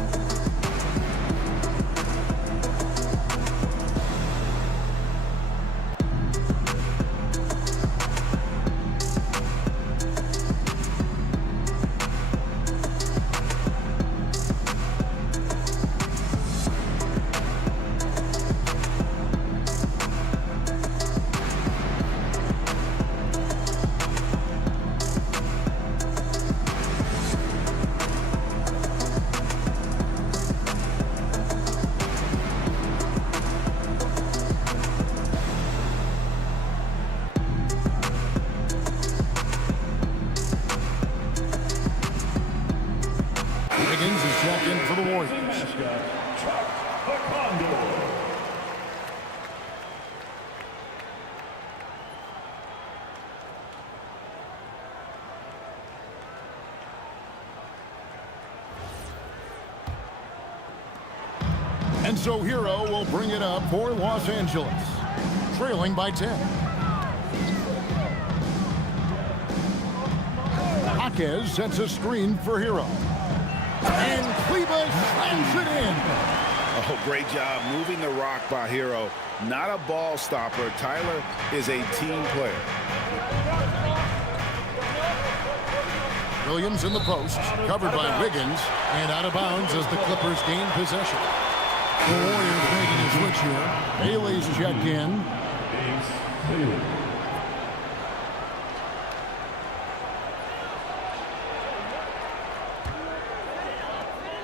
And so Hero will bring it up for Los Angeles, trailing by 10. Jaquez sets a screen for Hero. And Kleba slams it in. Oh, great job moving the rock by Hero. Not a ball stopper. Tyler is a team player. Williams in the post, covered by Wiggins, and out of bounds as the Clippers gain possession. The Warriors making a switch here. Bailey's checked in.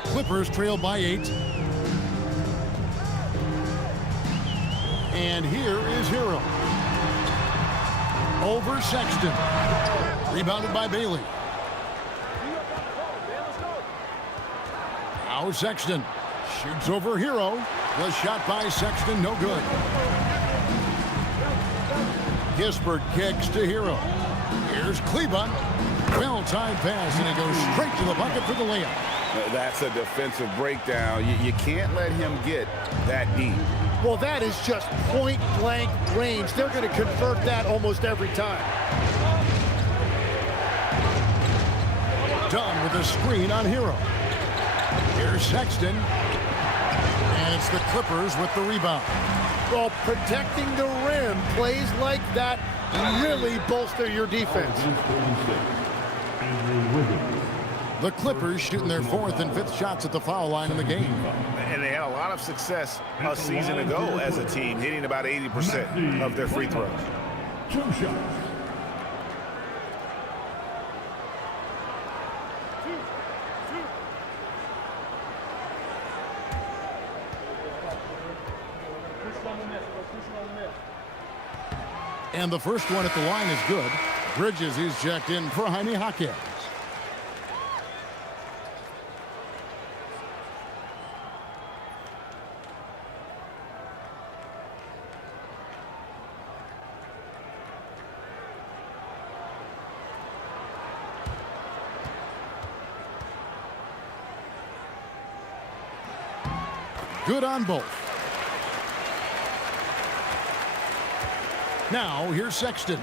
Clippers trail by 8. And here is Hero. Over Sexton. Rebounded by Bailey. Now Sexton shoots over Hero. The shot by Sexton, no good. Kispert kicks to Hero. Here's Kleba. Well-timed pass, and it goes straight to the bucket for the layup. That's a defensive breakdown. You can't let him get that deep. Well, that is just point-blank range. They're going to convert that almost every time. Dunn with a screen on Hero. Here's Sexton. And it's the Clippers with the rebound. Well, protecting the rim, plays like that really bolster your defense. The Clippers shooting their 4th and 5th shots at the foul line in the game. And they had a lot of success a season ago as a team, hitting about 80% of their free throws. 2 shots. And the first one at the line is good. Bridges is checked in for Jaime Jaquez. Good on both. Now, here's Sexton.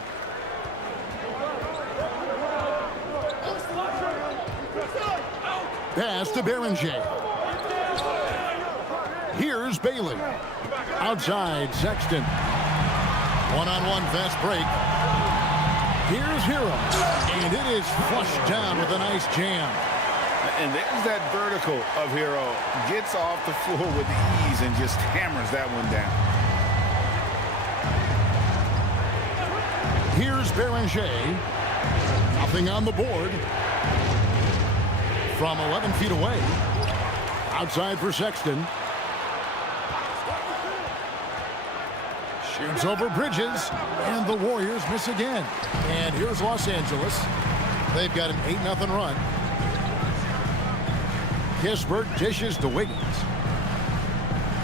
Pass to Berenger. Here's Bailey. Outside, Sexton. One-on-one fast break. Here's Hero. And it is flushed down with a nice jam. And there's that vertical of Hero. Gets off the floor with ease and just hammers that one down. Here's Berenger. Nothing on the board. From 11 feet away. Outside for Sexton. Shoots over Bridges. And the Warriors miss again. And here's Los Angeles. They've got an 8-0 run. Kispert dishes to Wiggins.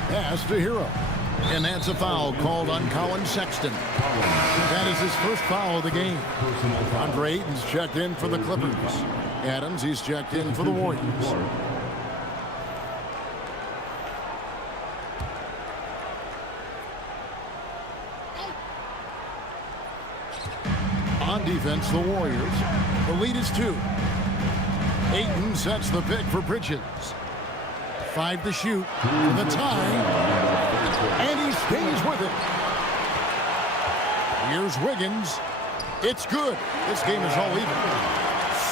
Pass to Hero. And that's a foul called on Colin Sexton. That is his first foul of the game. Andre Ayton's checked in for the Clippers. Adams, he's checked in for the Warriors. On defense, the Warriors. The lead is 2. Ayton sets the pick for Bridges. 5 to shoot for the tie. And he stays with it. Here's Wiggins. It's good. This game is all even.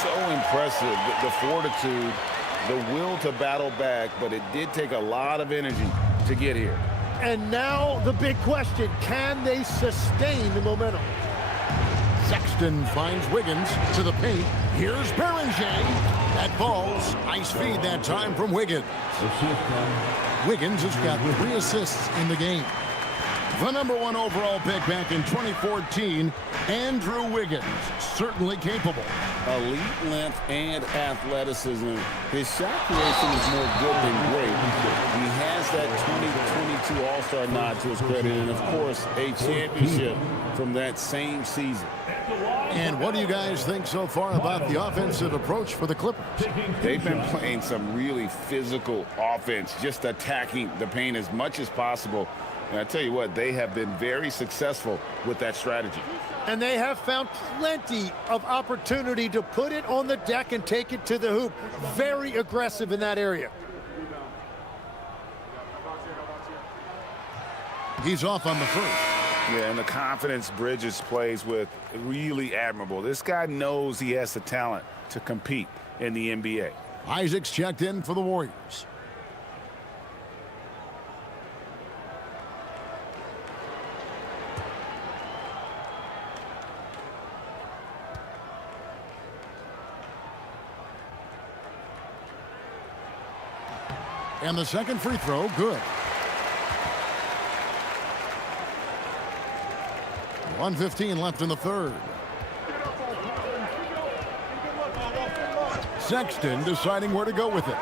So impressive. The fortitude, the will to battle back, but it did take a lot of energy to get here. And now the big question, can they sustain the momentum? Sexton finds Wiggins to the paint. Here's Berenger. That falls. Nice feed that time from Wiggins. Wiggins has got 3 assists in the game. The #1 overall pick back in 2014, Andrew Wiggins, certainly capable. Elite length and athleticism. His shot creation is more good than great. He has that 2022 All-Star nod to his credit, and of course, a championship from that same season. And what do you guys think so far about the offensive approach for the Clippers? They've been playing some really physical offense, just attacking the paint as much as possible. And I tell you what, they have been very successful with that strategy. And they have found plenty of opportunity to put it on the deck and take it to the hoop. Very aggressive in that area. He's off on the first. Yeah, and the confidence Bridges plays with, really admirable. This guy knows he has the talent to compete in the NBA. Isaac's checked in for the Warriors. And the second free throw, good. 1:15 left in the third. Sexton deciding where to go with it.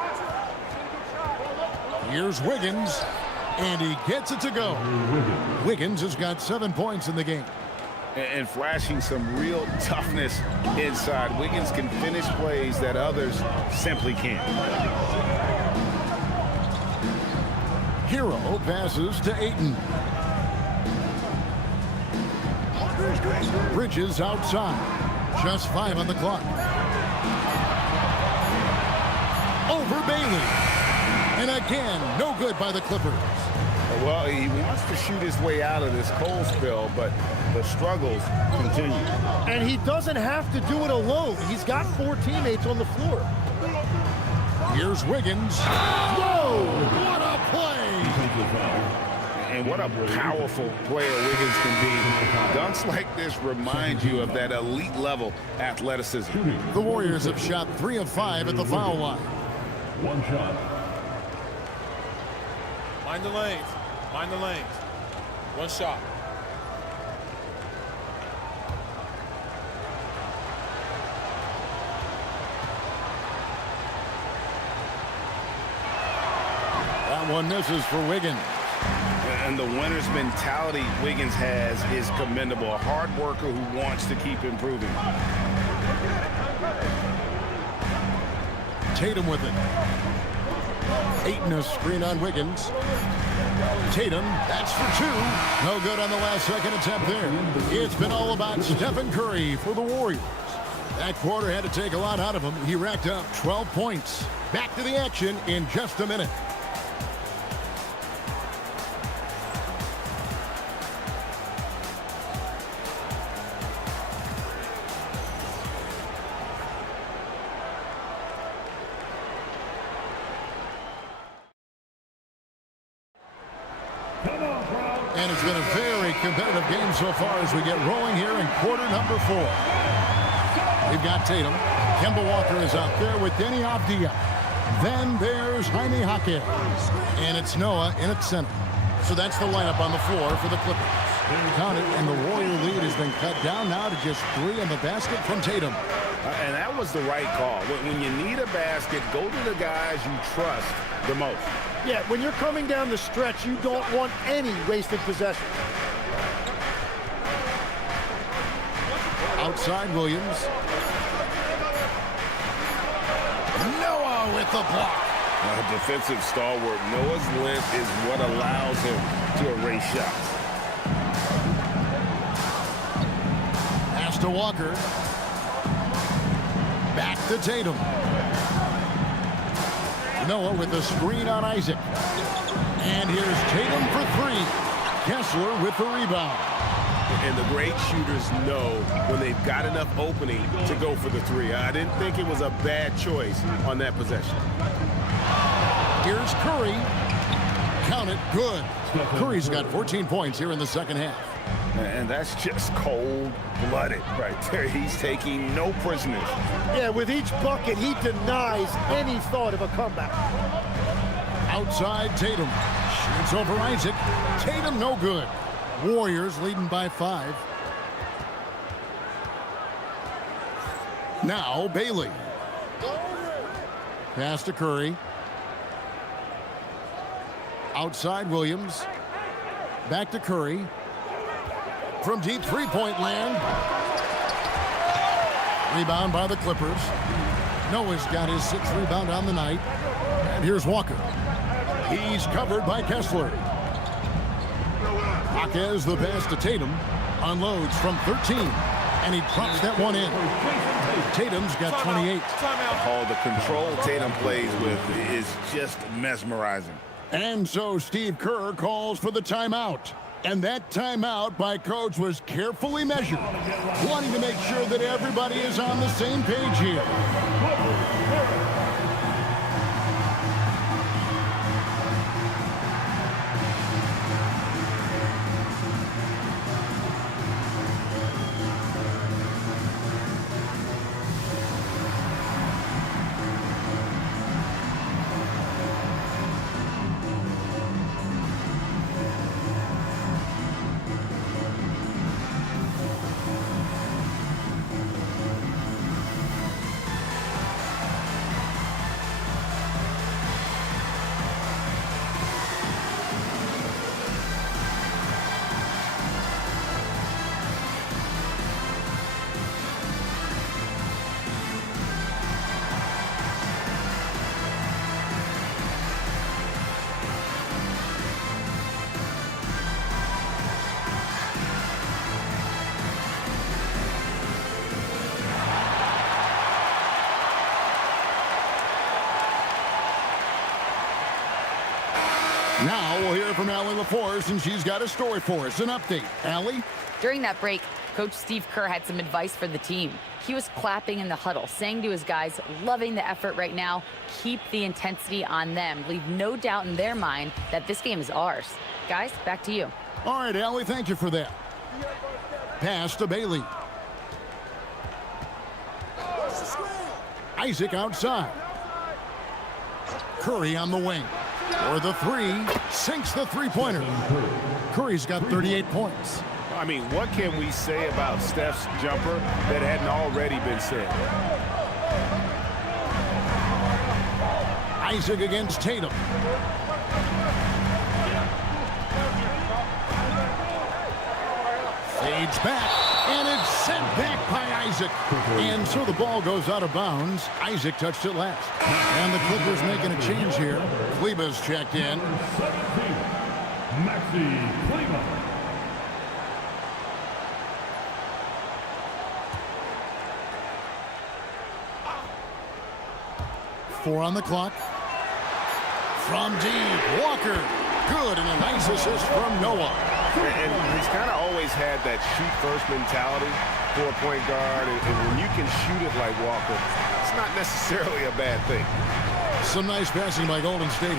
Here's Wiggins, and he gets it to go. Wiggins has got 7 points in the game. And flashing some real toughness inside. Wiggins can finish plays that others simply can't. Hero passes to Ayton. Bridges outside. Just 5 on the clock. Over Bailey. And again, no good by the Clippers. Well, he wants to shoot his way out of this cold spell, but the struggles continue. And he doesn't have to do it alone. He's got 4 teammates on the floor. Here's Wiggins. Whoa! What a play! And what a powerful player Wiggins can be. Dunks like this remind you of that elite level athleticism. The Warriors have shot 3 of 5 at the foul line. One shot. Mind the lanes. Mind the lanes. One shot. That one misses for Wiggins. And the winner's mentality Wiggins has is commendable. A hard worker who wants to keep improving. Tatum with it. Ayton a screen on Wiggins. Tatum, that's for 2. No good on the last second attempt there. It's been all about Stephen Curry for the Warriors. That quarter had to take a lot out of him. He racked up 12 points. Back to the action in just a minute. And it's been a very competitive game so far as we get rolling here in quarter number 4. We've got Tatum. Kemba Walker is out there with Denny Avdia. Then there's Jaime Jaquez. And it's Noah in at center. So that's the lineup on the floor for the Clippers. Count it, and the Warrior lead has been cut down now to just 3 in the basket from Tatum. And that was the right call. When you need a basket, go to the guys you trust the most. Yeah, when you're coming down the stretch, you don't want any wasted possession. Outside Williams. Noah with the block. A defensive stalwart. Noah's length is what allows him to erase shots. Pass to Walker. Back to Tatum. Noah with the screen on Isaac. And here's Tatum for 3. Kessler with the rebound. And the great shooters know when they've got enough opening to go for the 3. I didn't think it was a bad choice on that possession. Here's Curry. Count it, good. Curry's got 14 points here in the second half. And that's just cold-blooded right there. He's taking no prisoners. Yeah, with each bucket, he denies any thought of a comeback. Outside Tatum. Shoots over Isaac. Tatum no good. Warriors leading by 5. Now Bailey. Pass to Curry. Outside Williams. Back to Curry. From deep three-point land. Rebound by the Clippers. Noah's got his 6th rebound on the night. And here's Walker. He's covered by Kessler. Jaquez the pass to Tatum. Unloads from 13. And he drops that one in. Tatum's got 28. Oh, the control Tatum plays with is just mesmerizing. And so Steve Kerr calls for the timeout. And that timeout by Coach was carefully measured, wanting to make sure that everybody is on the same page here. Now we'll hear from Allie LaForce, and she's got a story for us. An update. Allie? During that break, Coach Steve Kerr had some advice for the team. He was clapping in the huddle, saying to his guys, loving the effort right now, keep the intensity on them. Leave no doubt in their mind that this game is ours. Guys, back to you. All right, Allie, thank you for that. Pass to Bailey. Isaac outside. Curry on the wing. For the 3, sinks the three-pointer. Curry's got 38 points. I mean, what can we say about Steph's jumper that hadn't already been said? Isaac against Tatum. Fades back, and it's sent back by Isaac. And so the ball goes out of bounds. Isaac touched it last. And the Clippers making a change here. Kleba's checked in. 17, Maxi Kleba. 4 on the clock. From deep, Walker. Good, and a nice assist from Noah. And he's kind of always had that shoot-first mentality for a point guard. And when you can shoot it like Walker, it's not necessarily a bad thing. Some nice passing by Golden State.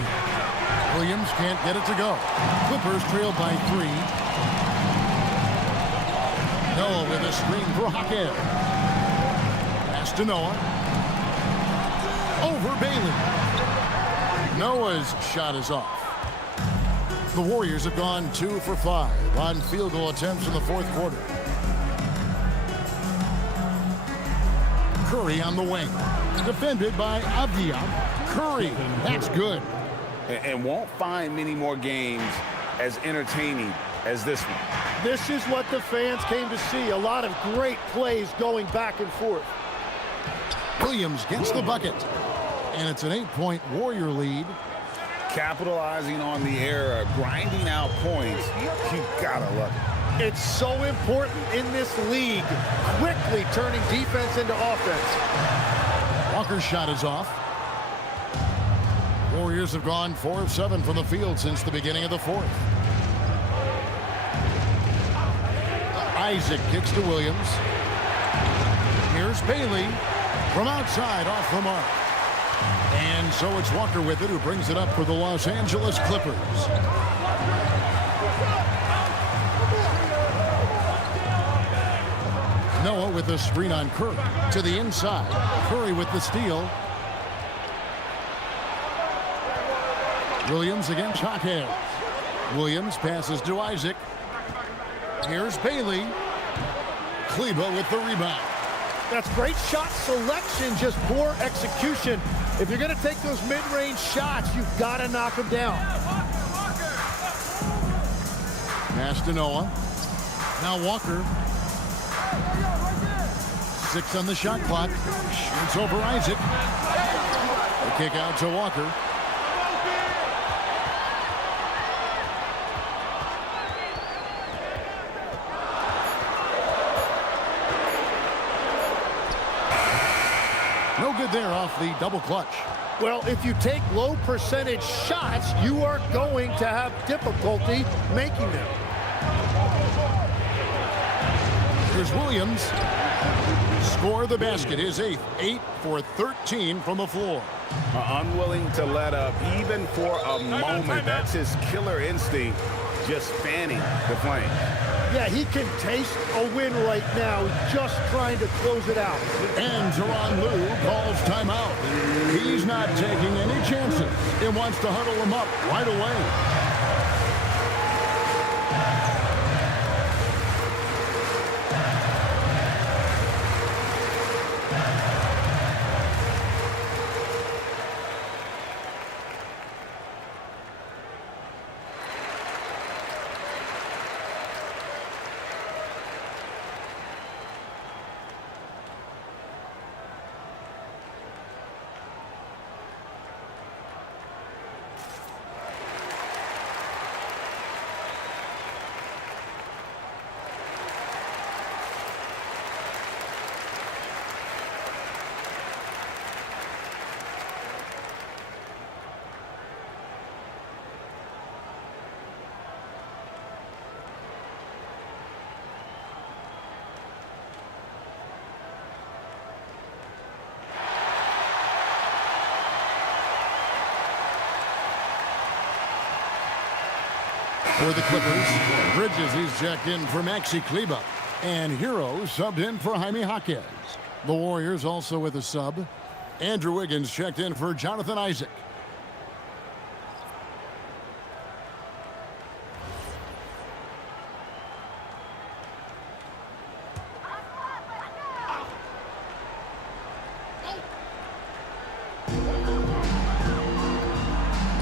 Williams can't get it to go. Clippers trail by 3. Noah with a screen for Jaquez. Pass to Noah. Over Bailey. Noah's shot is off. The Warriors have gone 2 for 5 on field goal attempts in the 4th quarter. Curry on the wing. Defended by Avdia. Curry, that's good. And won't find many more games as entertaining as this one. This is what the fans came to see. A lot of great plays going back and forth. Williams gets the bucket. And it's an 8-point Warrior lead. Capitalizing on the error, grinding out points. You gotta love it. It's so important in this league, quickly turning defense into offense. Walker's shot is off. Warriors have gone 4 of 7 from the field since the beginning of the 4th. Isaac kicks to Williams. Here's Bailey from outside off the mark. And so it's Walker with it, who brings it up for the Los Angeles Clippers. Noah with the screen on Curry. To the inside. Curry with the steal. Williams against Jaquez. Williams passes to Isaac. Here's Bailey. Kleba with the rebound. That's great shot selection, just poor execution. If you're going to take those mid-range shots, you've got to knock them down. Pass to Noah. Now Walker. 6 on the shot clock. Shoots over Isaac. The kick out to Walker. No good there off the double clutch. Well, if you take low percentage shots, you are going to have difficulty making them. Here's Williams. Score the basket, his 8th. 8 for 13 from the floor. Unwilling to let up even for a moment. That's his killer instinct, just fanning the flame. Yeah, he can taste a win right now. He's just trying to close it out. And Teron Lue calls timeout. He's not taking any chances. He wants to huddle him up right away. For the Clippers, Bridges, he's checked in for Maxi Kleba. And Hero subbed in for Jaime Jaquez. The Warriors also with a sub. Andrew Wiggins checked in for Jonathan Isaac.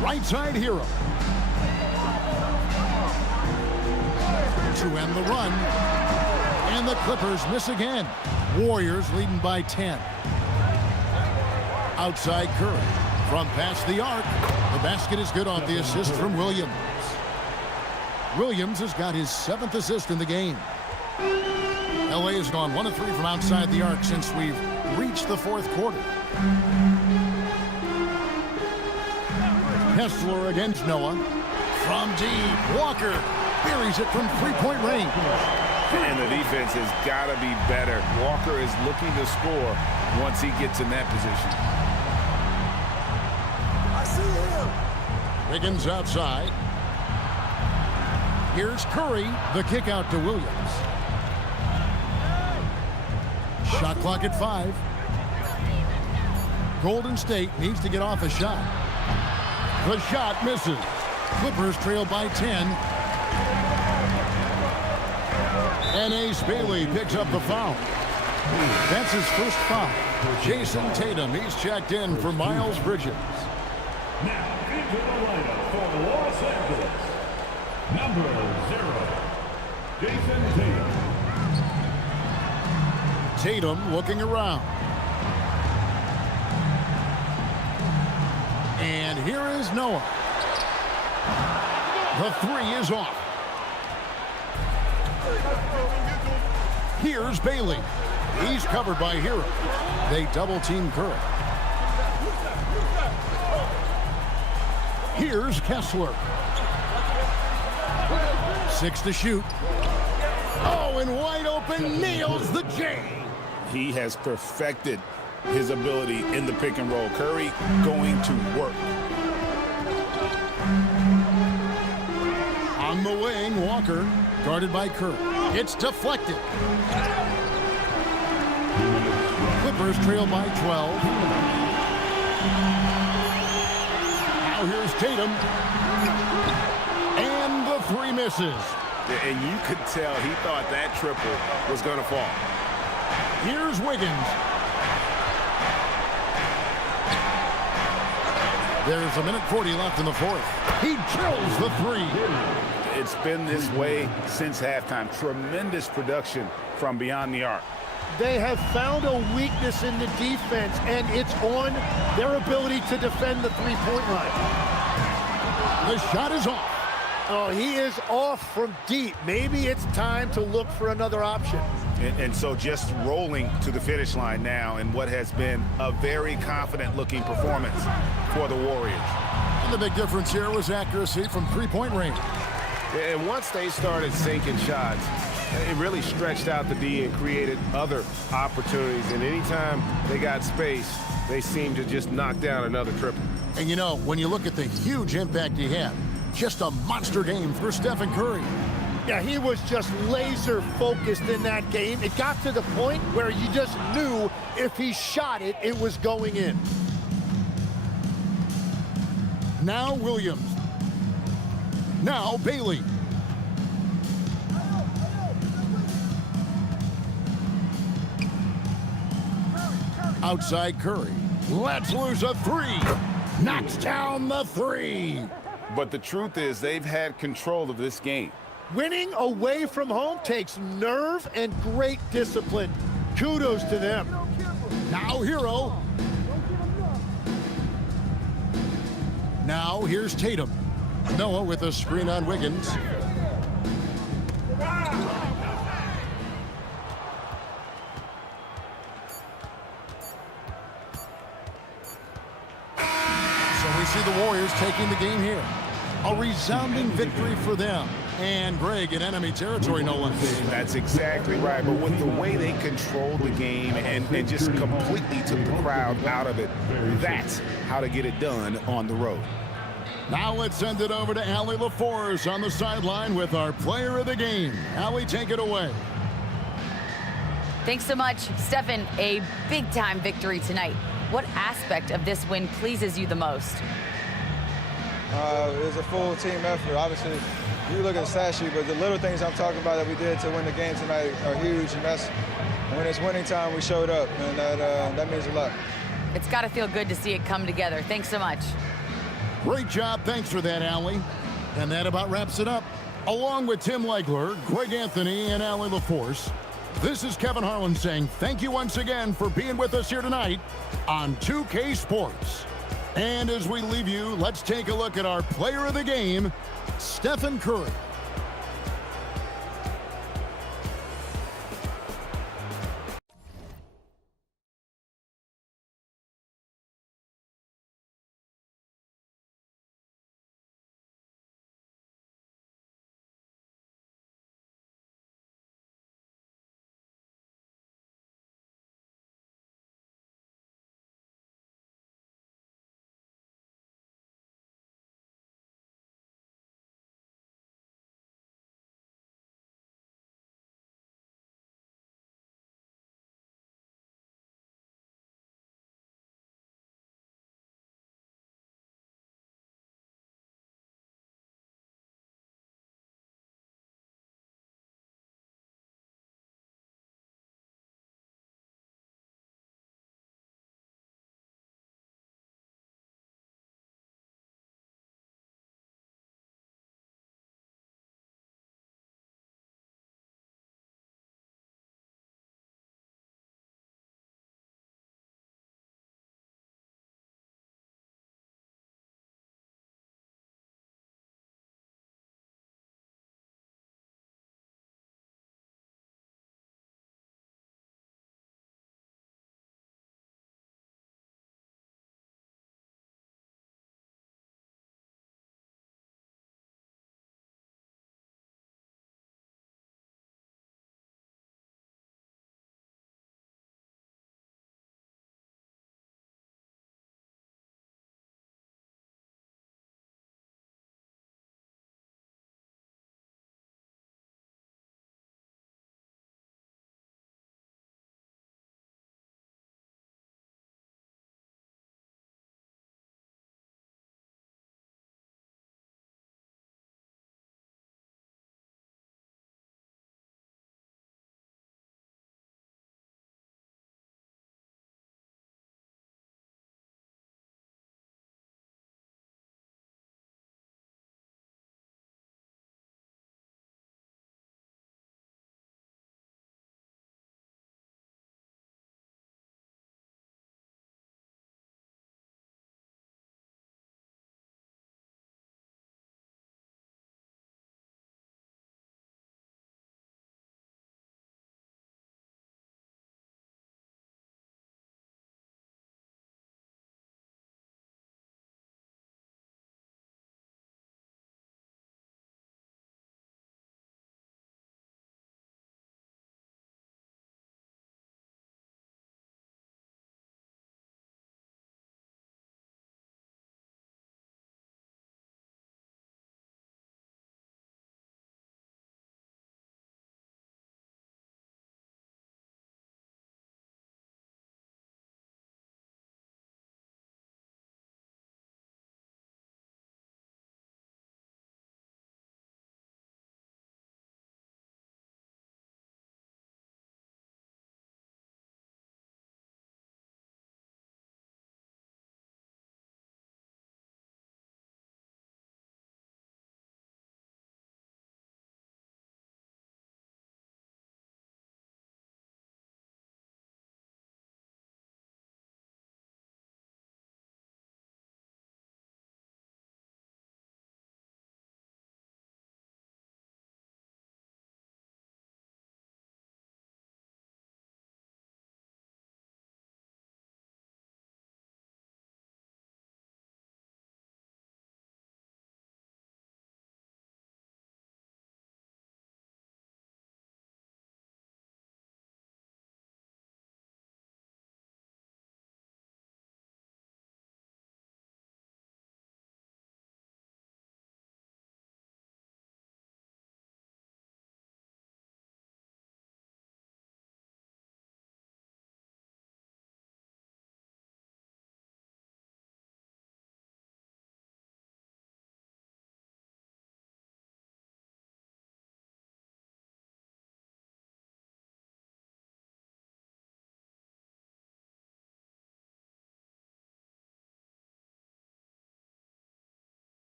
Right side Hero. To end the run. And the Clippers miss again. Warriors leading by 10. Outside Curry. From past the arc. The basket is good off the assist from Williams. Williams has got his 7th assist in the game. LA has gone 1 of 3 from outside the arc since we've reached the 4th quarter. Kessler against Noah. From deep, Walker buries it from 3-point range. And the defense has got to be better. Walker is looking to score once he gets in that position. I see him. Wiggins outside. Here's Curry. The kick out to Williams. Shot clock at 5. Golden State needs to get off a shot. The shot misses. Clippers trail by 10. And Ace Bailey picks up the foul. That's his first foul. Jason Tatum, he's checked in for Miles Bridges. Now into the lineup for Los Angeles. Number 0, Jason Tatum. Tatum looking around. And here is Noah. The 3 is off. Here's Bailey. He's covered by Hero. They double-team Curry. Here's Kessler. 6 to shoot. Oh, and wide open, nails the J. He has perfected his ability in the pick and roll. Curry going to work. On the wing, Walker, guarded by Curry. It's deflected. Clippers trail by 12. Now here's Tatum. And the 3 misses. And you could tell he thought that triple was going to fall. Here's Wiggins. There's 1:40 left in the fourth. He drills the three. It's been this way since halftime. Tremendous production from beyond the arc. They have found a weakness in the defense, and it's on their ability to defend the three-point line. The shot is off. Oh, he is off from deep. Maybe it's time to look for another option. And so just rolling to the finish line now in what has been a very confident-looking performance for the Warriors. And the big difference here was accuracy from three-point range. And once they started sinking shots, it really stretched out the D and created other opportunities. And anytime they got space, they seemed to just knock down another triple. And you know, when you look at the huge impact he had, just a monster game for Stephen Curry. Yeah, he was just laser focused in that game. It got to the point where you just knew if he shot it, it was going in. Now Williams. Now Bailey. Outside Curry. Let's lose a three. Knocks down the three. But the truth is they've had control of this game. Winning away from home takes nerve and great discipline. Kudos to them. Now Hero. Now here's Tatum. Noah with a screen on Wiggins. So we see the Warriors taking the game here. A resounding victory for them. And Greg in enemy territory, no less. That's exactly right. But with the way they controlled the game and just completely took the crowd out of it, that's how to get it done on the road. Now let's send it over to Allie LaForce on the sideline with our player of the game. Allie, take it away. Thanks so much, Stephen. A big-time victory tonight. What aspect of this win pleases you the most? It was a full team effort. Obviously, you look at the stat sheet, but the little things I'm talking about that we did to win the game tonight are huge, and that's when it's winning time, we showed up, and that means a lot. It's got to feel good to see it come together. Thanks so much. Great job. Thanks for that, Allie. And that about wraps it up. Along with Tim Legler, Greg Anthony, and Allie LaForce, this is Kevin Harlan saying thank you once again for being with us here tonight on 2K Sports. And as we leave you, let's take a look at our player of the game, Stephen Curry.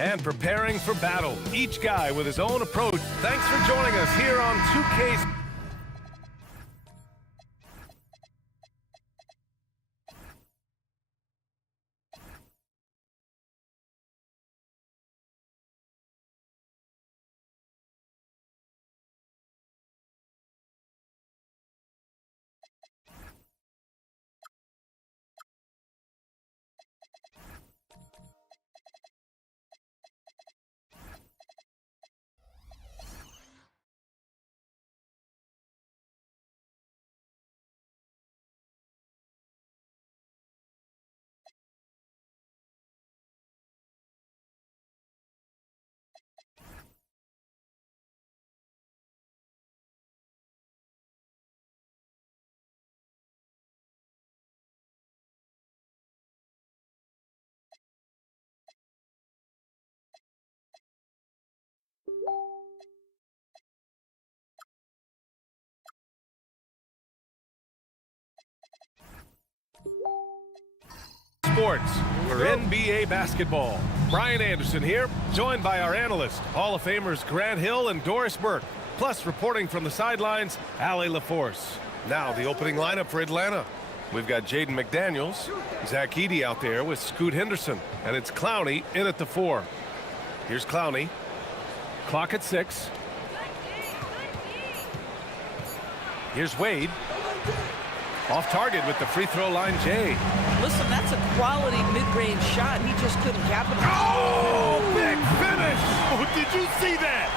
And preparing for battle, each guy with his own approach. Thanks for joining us here on 2K. Sports for NBA basketball. Brian Anderson here, joined by our analyst, Hall of Famers Grant Hill and Doris Burke. Plus, reporting from the sidelines, Allie LaForce. Now, the opening lineup for Atlanta. We've got Jaden McDaniels, Zach Edey out there with Scoot Henderson, and it's Clowney in at the 4. Here's Clowney. Clock at 6. Here's Wade. Off target with the free throw line, Jay. Listen, that's a quality mid-range shot. He just couldn't capitalize. Oh, big finish! Oh, did you see that?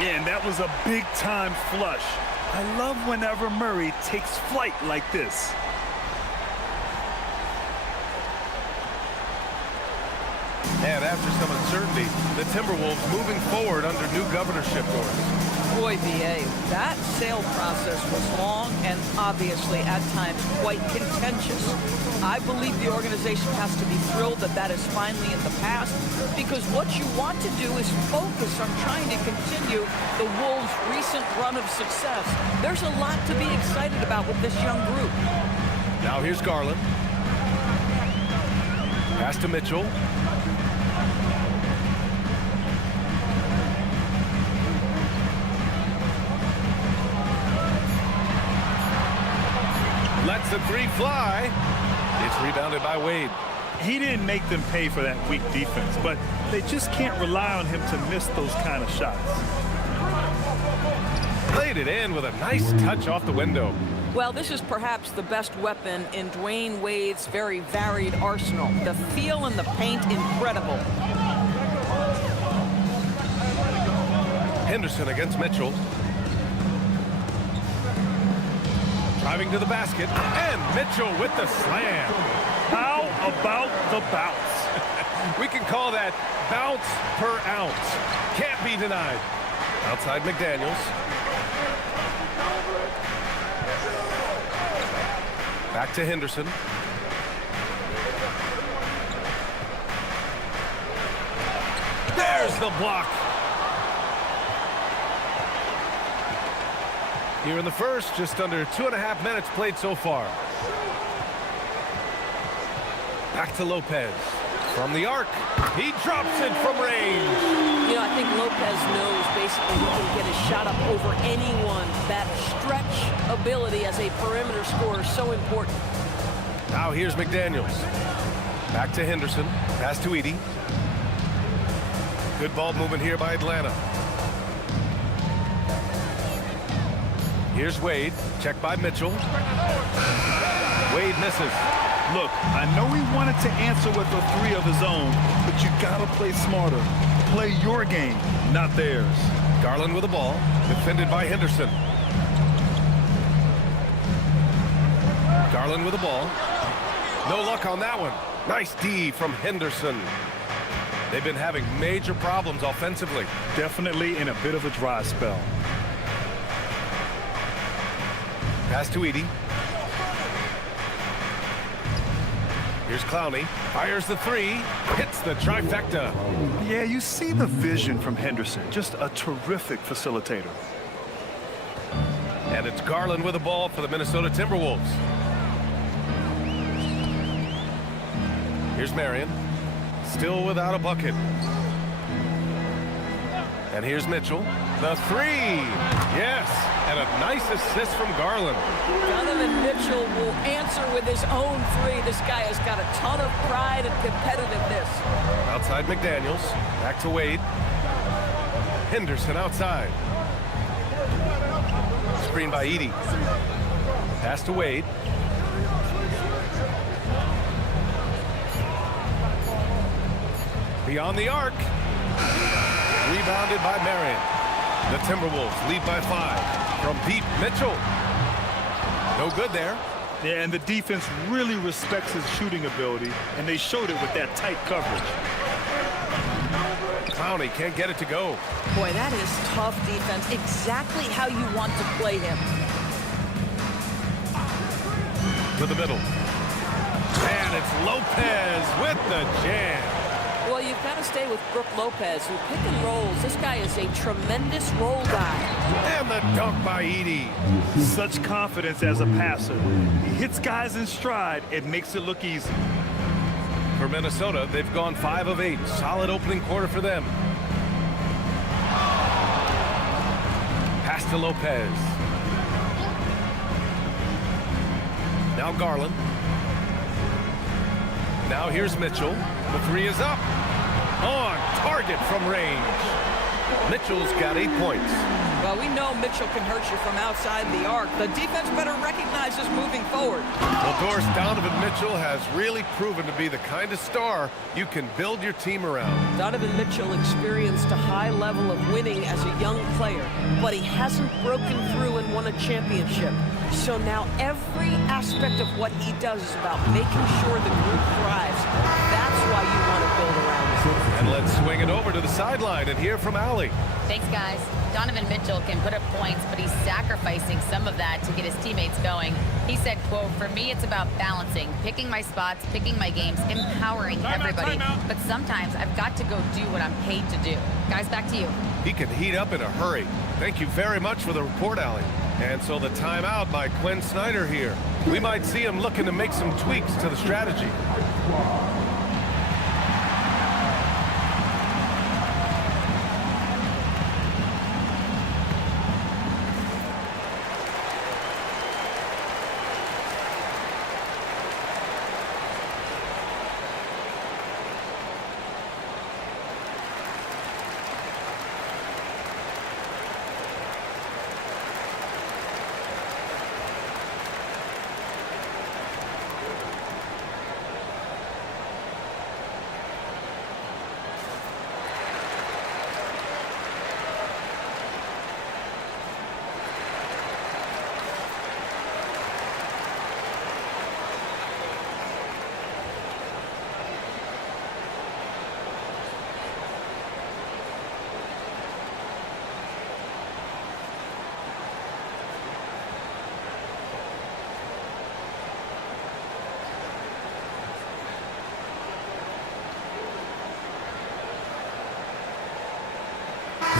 Yeah, and that was a big-time flush. I love whenever Murray takes flight like this. And after some uncertainty, the Timberwolves moving forward under new governorship, Doris. Boy, B.A., that sale process was long and obviously at times quite contentious. I believe the organization has to be thrilled that that is finally in the past, because what you want to do is focus on trying to continue the Wolves' recent run of success. There's a lot to be excited about with this young group. Now here's Garland. Pass to Mitchell. Lets the 3 fly. It's rebounded by Wade. He didn't make them pay for that weak defense, but they just can't rely on him to miss those kind of shots. Played it in with a nice touch off the window. Well, this is perhaps the best weapon in Dwayne Wade's very varied arsenal. The feel in the paint, incredible. Henderson against Mitchell. Driving to the basket, and Mitchell with the slam. How about the bounce? We can call that bounce per ounce. Can't be denied. Outside McDaniels. Back to Henderson. There's the block. Here in the first, just under 2.5 minutes played so far. Back to Lopez. From the arc, he drops it from range. You know, I think Lopez knows basically he can get a shot up over anyone. That stretch ability as a perimeter scorer is so important. Now here's McDaniels. Back to Henderson. Pass to Edey. Good ball movement here by Atlanta. Here's Wade. Checked by Mitchell. Wade misses. Look, I know he wanted to answer with a 3 of his own, but you gotta play smarter. Play your game, not theirs. Garland with the ball. Defended by Henderson. Garland with the ball. No luck on that one. Nice D from Henderson. They've been having major problems offensively. Definitely in a bit of a dry spell. Pass to Edey. Here's Clowney. Fires the 3. Hits the trifecta. Yeah, you see the vision from Henderson. Just a terrific facilitator. And it's Garland with the ball for the Minnesota Timberwolves. Here's Marion. Still without a bucket. And here's Mitchell. The three. Yes. And a nice assist from Garland. Donovan Mitchell will answer with his own three. This guy has got a ton of pride and competitiveness. Outside McDaniels. Back to Wade. Henderson outside. Screen by Edey. Pass to Wade. Beyond the arc. Rebounded by Marion. The Timberwolves lead by 5. From deep, Mitchell. No good there. Yeah, and the defense really respects his shooting ability, and they showed it with that tight coverage. Clowney can't get it to go. Boy, that is tough defense. Exactly how you want to play him. To the middle. And it's Lopez with the jam. Well, you've got to stay with Brook Lopez, who pick and rolls. This guy is a tremendous roll guy. And the dunk by Edey. Such confidence as a passer. He hits guys in stride. It makes it look easy. For Minnesota, they've gone 5 of 8. Solid opening quarter for them. Pass to Lopez. Now Garland. Now here's Mitchell. The three is up. On target from range. Mitchell's got 8 points. Well, we know Mitchell can hurt you from outside the arc. The defense better recognize this moving forward. Well, Doris, Donovan Mitchell has really proven to be the kind of star you can build your team around. Donovan Mitchell experienced a high level of winning as a young player, but he hasn't broken through and won a championship. So now every aspect of what he does is about making sure the group thrives. That's why you want to build around him. And let's swing it over to the sideline and hear from Allie. Thanks, guys. Donovan Mitchell can put up points, but he's sacrificing some of that to get his teammates going. He said, quote, "For me, it's about balancing, picking my spots, picking my games, empowering everybody. But sometimes I've got to go do what I'm paid to do." Guys, back to you. He can heat up in a hurry. Thank you very much for the report, Allie. And so the timeout by Quinn Snyder here. We might see him looking to make some tweaks to the strategy.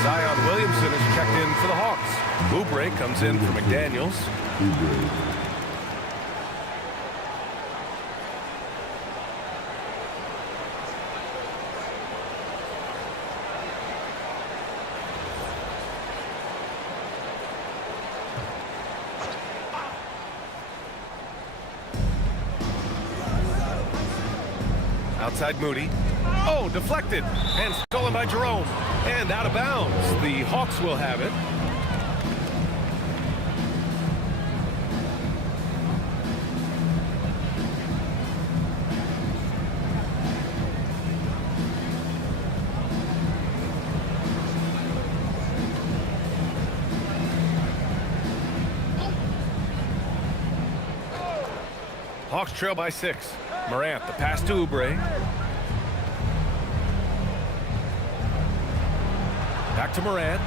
Zion Williamson is checked in for the Hawks. Oubre comes in for McDaniels. Outside Moody. Oh, deflected and stolen by Jerome. And out of bounds. The Hawks will have it. Hawks trail by 6. Morant, the pass to Oubre. Back to Morant.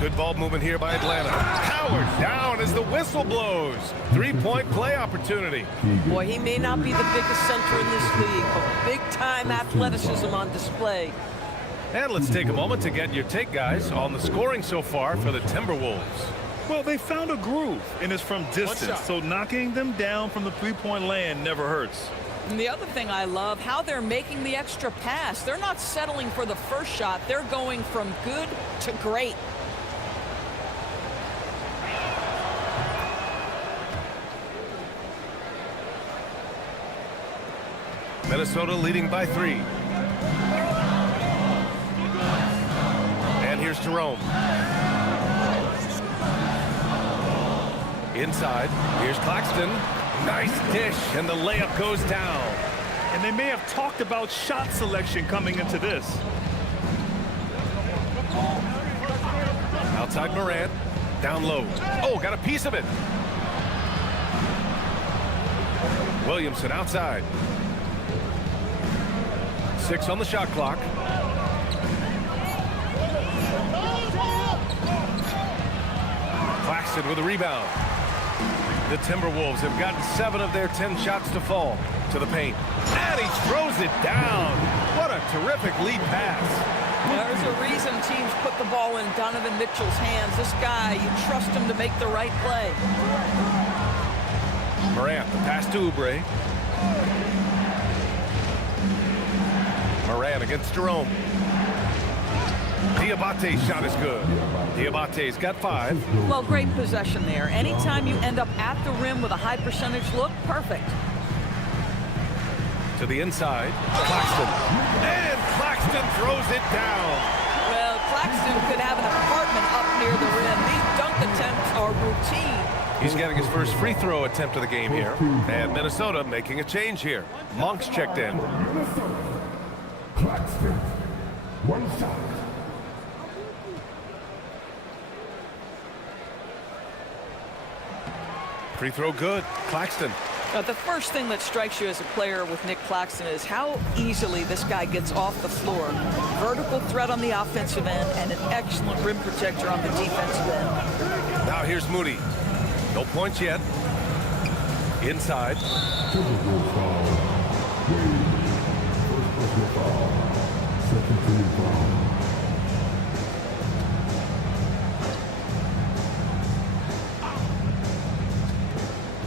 Good ball movement here by Atlanta. Howard down as the whistle blows. 3-point play opportunity. Boy, he may not be the biggest center in this league, but big-time athleticism on display. And let's take a moment to get your take, guys, on the scoring so far for the Timberwolves. Well, they found a groove, and it's from distance, so knocking them down from the three-point land never hurts. And the other thing I love, how they're making the extra pass. They're not settling for the first shot. They're going from good to great. Minnesota leading by 3. And here's Jerome. Inside, here's Claxton. Nice dish, and the layup goes down. And they may have talked about shot selection coming into this. Outside Morant, down low. Oh, got a piece of it. Williamson outside. 6 on the shot clock. Claxton with a rebound. The Timberwolves have gotten 7 of their 10 shots to fall to the paint. And he throws it down. What a terrific lead pass. There's a reason teams put the ball in Donovan Mitchell's hands. This guy, you trust him to make the right play. Morant, the pass to Oubre. Morant against Jerome. Diabate's shot is good. Diabate's got 5. Well, great possession there. Anytime you end up at the rim with a high percentage look, perfect. To the inside, Claxton. And Claxton throws it down. Well, Claxton could have an apartment up near the rim. These dunk attempts are routine. He's getting his first free throw attempt of the game here. And Minnesota making a change here. Monk's checked in. Claxton, 1 shot. Free throw good. Claxton. Now, the first thing that strikes you as a player with Nick Claxton is how easily this guy gets off the floor. Vertical threat on the offensive end and an excellent rim protector on the defensive end. Now here's Moody. No points yet. Inside.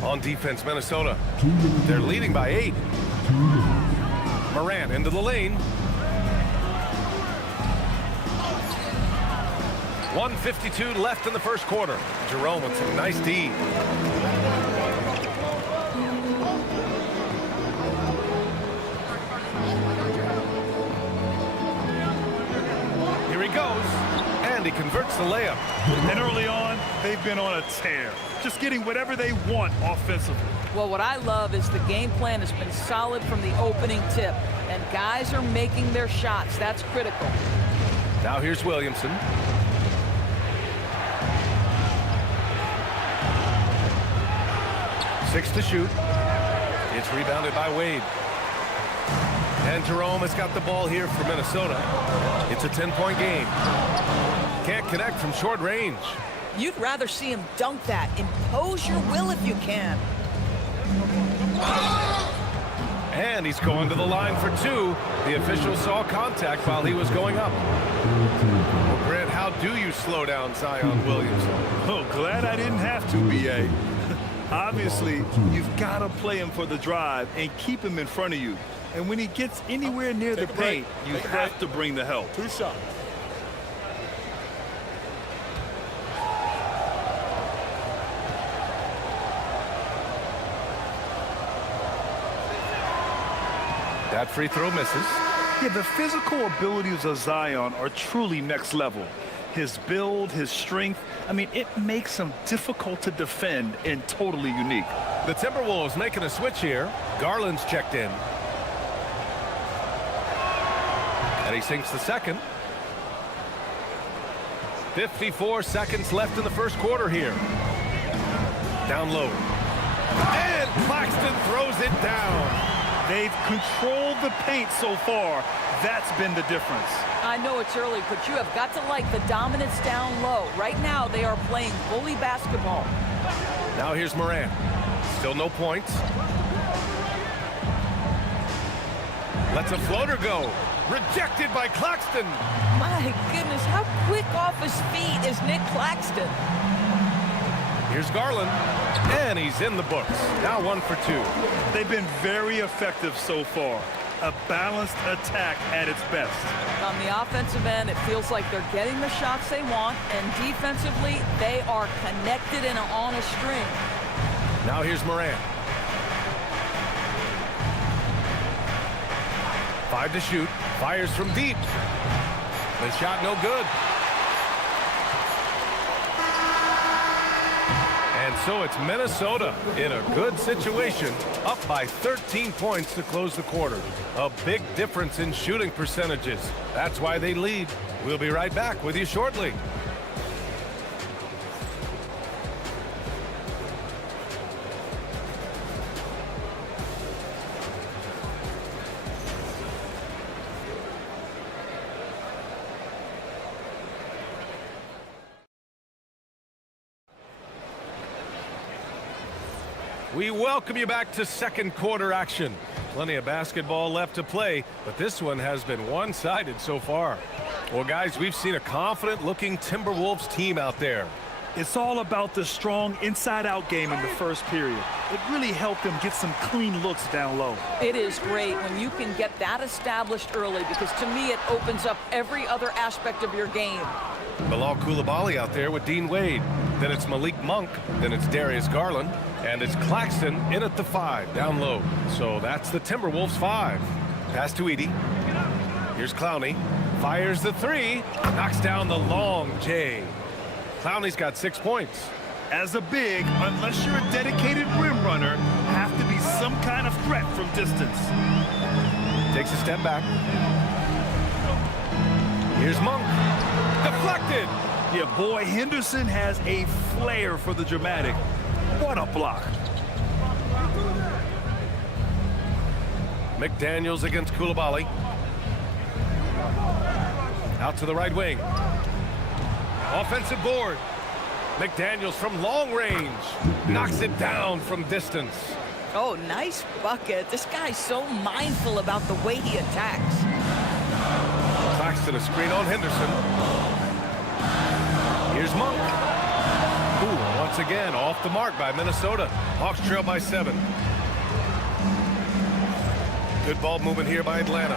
On defense, Minnesota. They're leading by 8. Morant into the lane. 1:52 left in the first quarter. Jerome with some nice D. Here he goes, and he converts the layup. And early on, they've been on a tear, just getting whatever they want offensively. Well, what I love is the game plan has been solid from the opening tip, and guys are making their shots. That's critical. Now here's Williamson. Six to shoot. It's rebounded by Wade. And Jerome has got the ball here for Minnesota. It's a 10-point game. Can't connect from short range. You'd rather see him dunk that. Impose your will if you can. And he's going to the line for 2. The official saw contact while he was going up. Well, Grant, how do you slow down Zion Williamson? Oh, glad I didn't have to, B.A. Obviously, you've got to play him for the drive and keep him in front of you. And when he gets anywhere near the paint, you have to bring the help. 2 shots. That free throw misses. Yeah, the physical abilities of Zion are truly next level. His build, his strength, I mean, it makes him difficult to defend and totally unique. The Timberwolves making a switch here. Garland's checked in. And he sinks the second. 54 seconds left in the first quarter here. Down low. And Claxton throws it down. They've controlled the paint so far. That's been the difference. I know it's early, but you have got to like the dominance down low. Right now, they are playing bully basketball. Now here's Morant. Still no points. Lets a floater go. Rejected by Claxton. My goodness, how quick off his feet is Nick Claxton? Here's Garland, and he's in the books. Now 1 for 2. They've been very effective so far. A balanced attack at its best. On the offensive end, it feels like they're getting the shots they want, and defensively, they are connected and on a string. Now here's Moran. 5 to shoot. Fires from deep. The shot no good. And so it's Minnesota in a good situation, up by 13 points to close the quarter. A big difference in shooting percentages. That's why they lead. We'll be right back with you shortly. We welcome you back to second quarter action. Plenty of basketball left to play, but this one has been one-sided so far. Well, guys, we've seen a confident-looking Timberwolves team out there. It's all about the strong inside-out game in the first period. It really helped them get some clean looks down low. It is great when you can get that established early, because to me it opens up every other aspect of your game. Bilal Coulibaly out there with Dean Wade. Then it's Malik Monk. Then it's Darius Garland. And it's Claxton in at the 5, down low. So that's the Timberwolves 5. Pass to Edey. Here's Clowney. Fires the 3. Knocks down the long J. Clowney's got 6 points. As a big, unless you're a dedicated rim runner, have to be some kind of threat from distance. Takes a step back. Here's Monk. Deflected. Yeah, boy, Henderson has a flair for the dramatic. What a block. McDaniels against Coulibaly. Out to the right wing. Offensive board. McDaniels from long range. Knocks it down from distance. Oh, nice bucket. This guy's so mindful about the way he attacks. Claxton, a screen on Henderson. Here's Monk. Ooh, once again, off the mark by Minnesota. Hawks trail by 7. Good ball movement here by Atlanta.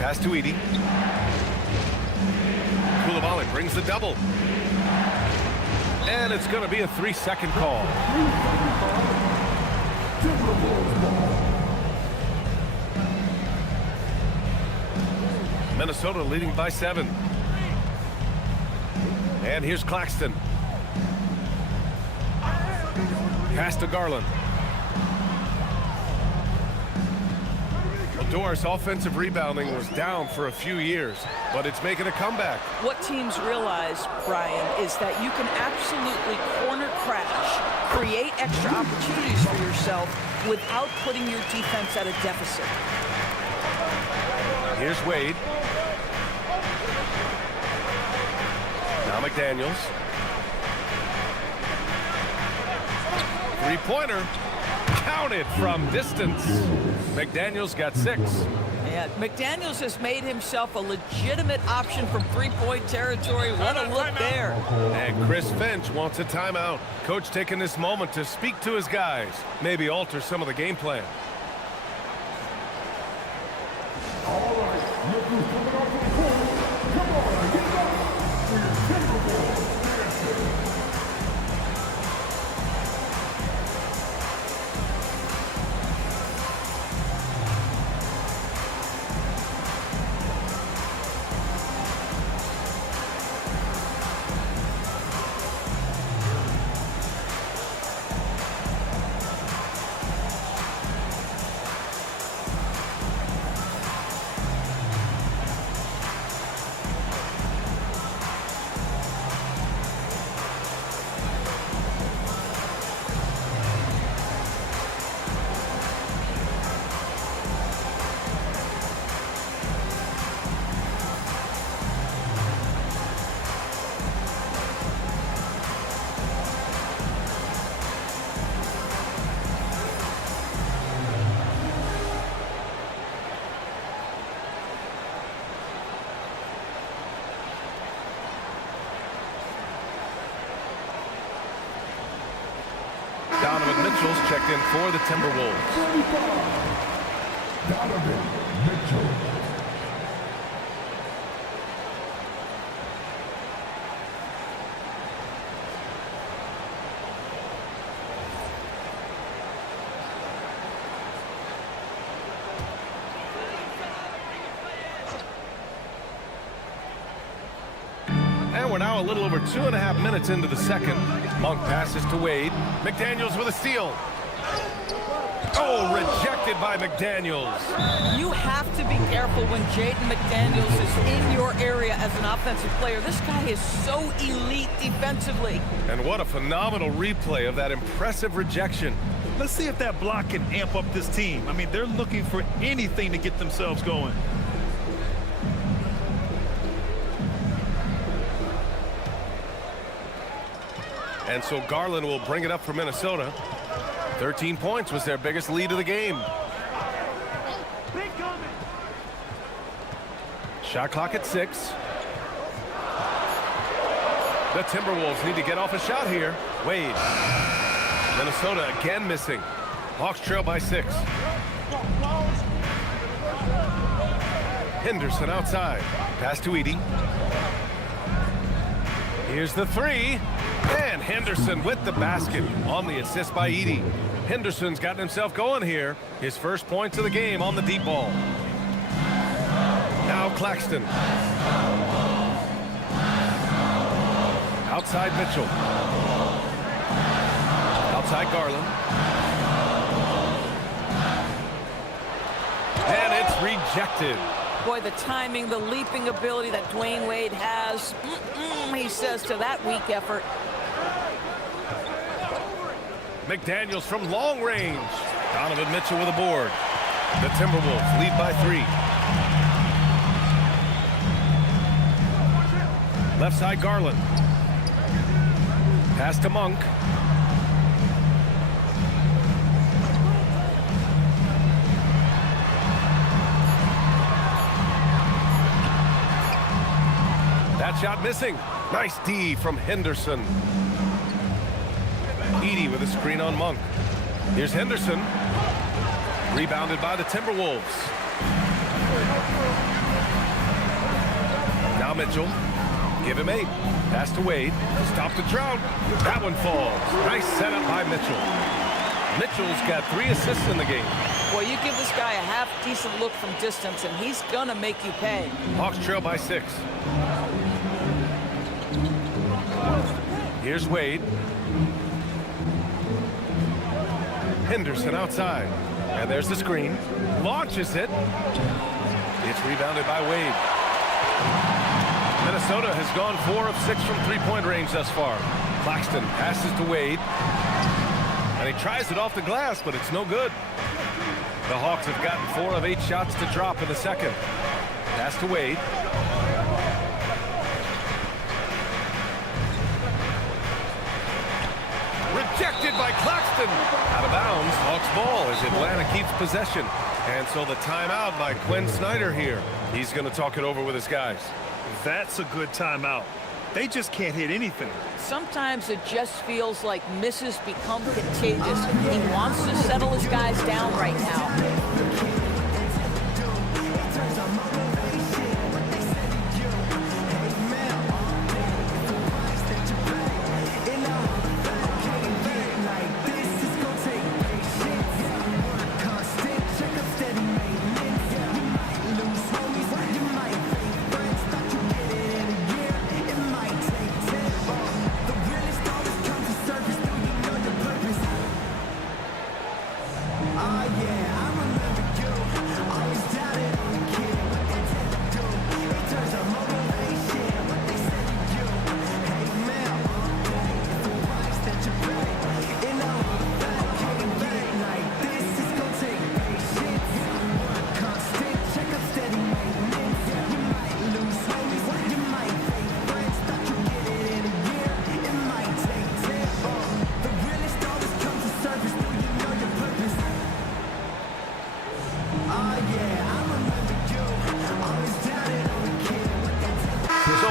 Pass to Edey. Coulibaly brings the double. And it's going to be a 3-second call. Minnesota leading by 7. And here's Claxton. Pass to Garland. Doris' offensive rebounding was down for a few years, but it's making a comeback. What teams realize, Brian, is that you can absolutely corner crash, create extra opportunities for yourself without putting your defense at a deficit. Here's Wade. Now McDaniels. Three-pointer. Counted from distance. McDaniels got 6. Yeah, McDaniels has made himself a legitimate option from three-point territory. What a look there. And Chris Finch wants a timeout. Coach taking this moment to speak to his guys. Maybe alter some of the game plan. Donovan Mitchell's checked in for the Timberwolves. Donovan Mitchell. And we're now a little over 2.5 minutes into the second. Monk passes to Wade. McDaniels with a steal. Oh, rejected by McDaniels. You have to be careful when Jaden McDaniels is in your area as an offensive player. This guy is so elite defensively. And what a phenomenal replay of that impressive rejection. Let's see if that block can amp up this team. I mean, they're looking for anything to get themselves going. And so Garland will bring it up for Minnesota. 13 points was their biggest lead of the game. Shot clock at 6. The Timberwolves need to get off a shot here. Wade. Minnesota again missing. Hawks trail by 6. Henderson outside. Pass to Edey. Here's the 3. And Henderson with the basket on the assist by Edey. Henderson's gotten himself going here. His first points of the game on the deep ball. Now Claxton. Outside Mitchell. Outside Garland. And it's rejected. Boy, the timing, the leaping ability that Dwayne Wade has, he says to that weak effort. McDaniels from long range. Donovan Mitchell with a board. The Timberwolves lead by 3. Left side Garland. Pass to Monk. That shot missing. Nice D from Henderson. Edey with a screen on Monk. Here's Henderson. Rebounded by the Timberwolves. Now Mitchell. Give him 8. Pass to Wade. Stop the drought. That one falls. Nice setup by Mitchell. Mitchell's got 3 assists in the game. Well, you give this guy a half-decent look from distance, and he's gonna make you pay. Hawks trail by 6. Here's Wade. Henderson outside. And there's the screen. Launches it. It's rebounded by Wade. Minnesota has gone 4 of 6 from three-point range thus far. Claxton passes to Wade. And he tries it off the glass, but it's no good. The Hawks have gotten 4 of 8 shots to drop in the second. Pass to Wade. Rejected by Claxton. Out of bounds. Hawks ball as Atlanta keeps possession. And so the timeout by Quinn Snyder here. He's going to talk it over with his guys. That's a good timeout. They just can't hit anything. Sometimes it just feels like misses become contagious. He wants to settle his guys down right now.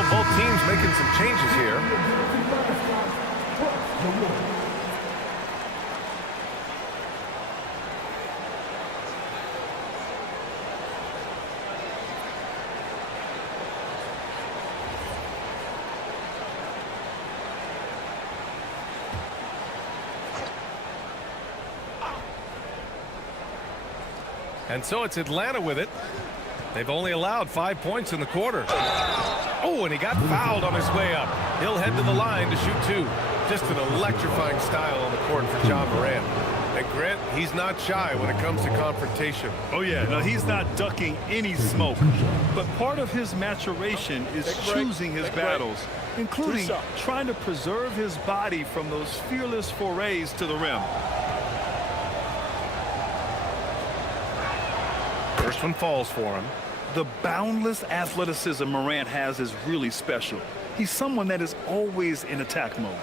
Both teams making some changes here. And so it's Atlanta with it. They've only allowed 5 points in the quarter. Oh, and he got fouled on his way up. He'll head to the line to shoot 2. Just an electrifying style on the court for John Morant. And Grant, he's not shy when it comes to confrontation. Oh, yeah. No, he's not ducking any smoke. But part of his maturation is choosing his battles, including trying to preserve his body from those fearless forays to the rim. First one falls for him. The boundless athleticism Morant has is really special. He's someone that is always in attack mode.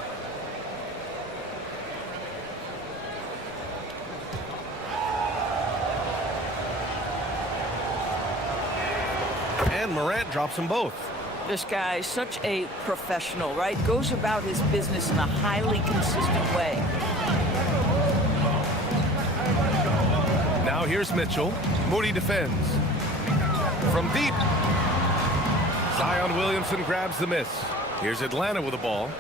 And Morant drops them both. This guy is such a professional, right? Goes about his business in a highly consistent way. Now here's Mitchell. Moody defends. From deep. Zion Williamson grabs the miss. Here's Atlanta with the ball.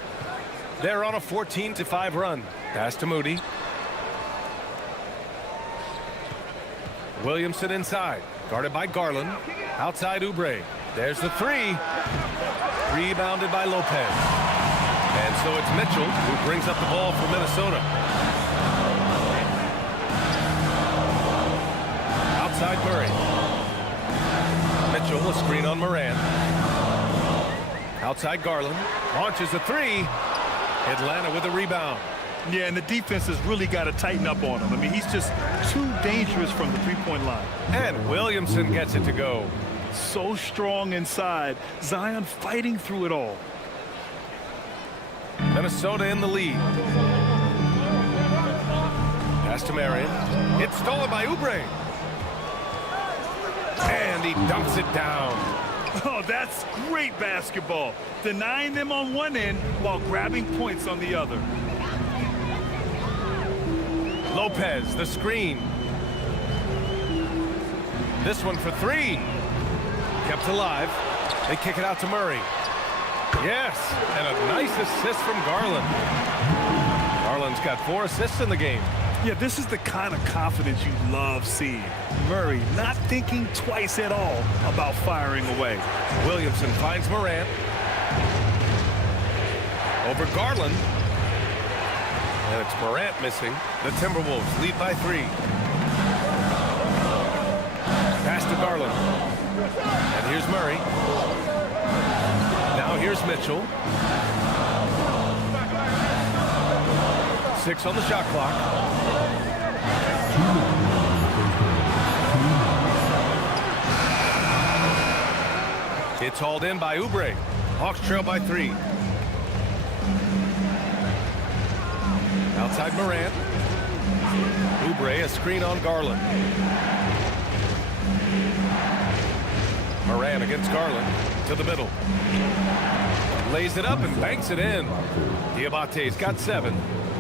They're on a 14-5 run. Pass to Moody. Williamson inside. Guarded by Garland. Outside Oubre. There's the 3. Rebounded by Lopez. And so it's Mitchell who brings up the ball for Minnesota. Outside Murray. Mitchell, a screen on Morant. Outside Garland. Launches a 3. Atlanta with a rebound. Yeah, and the defense has really got to tighten up on him. I mean, he's just too dangerous from the three-point line. And Williamson gets it to go. So strong inside. Zion fighting through it all. Minnesota in the lead. Pass to Marion. It's stolen by Oubre. And he dumps it down. Oh, that's great basketball. Denying them on one end while grabbing points on the other. Lopez, the screen. This one for 3. Kept alive. They kick it out to Murray. Yes, and a nice assist from Garland. Garland's got 4 assists in the game. Yeah, this is the kind of confidence you love seeing. Murray not thinking twice at all about firing away. Williamson finds Morant. Over Garland. And it's Morant missing. The Timberwolves lead by 3. Pass to Garland. And here's Murray. Now here's Mitchell. 6 on the shot clock. It's hauled in by Oubre. Hawks trail by 3. Outside Morant. Oubre, a screen on Garland. Morant against Garland to the middle. Lays it up and banks it in. Diabate's got 7.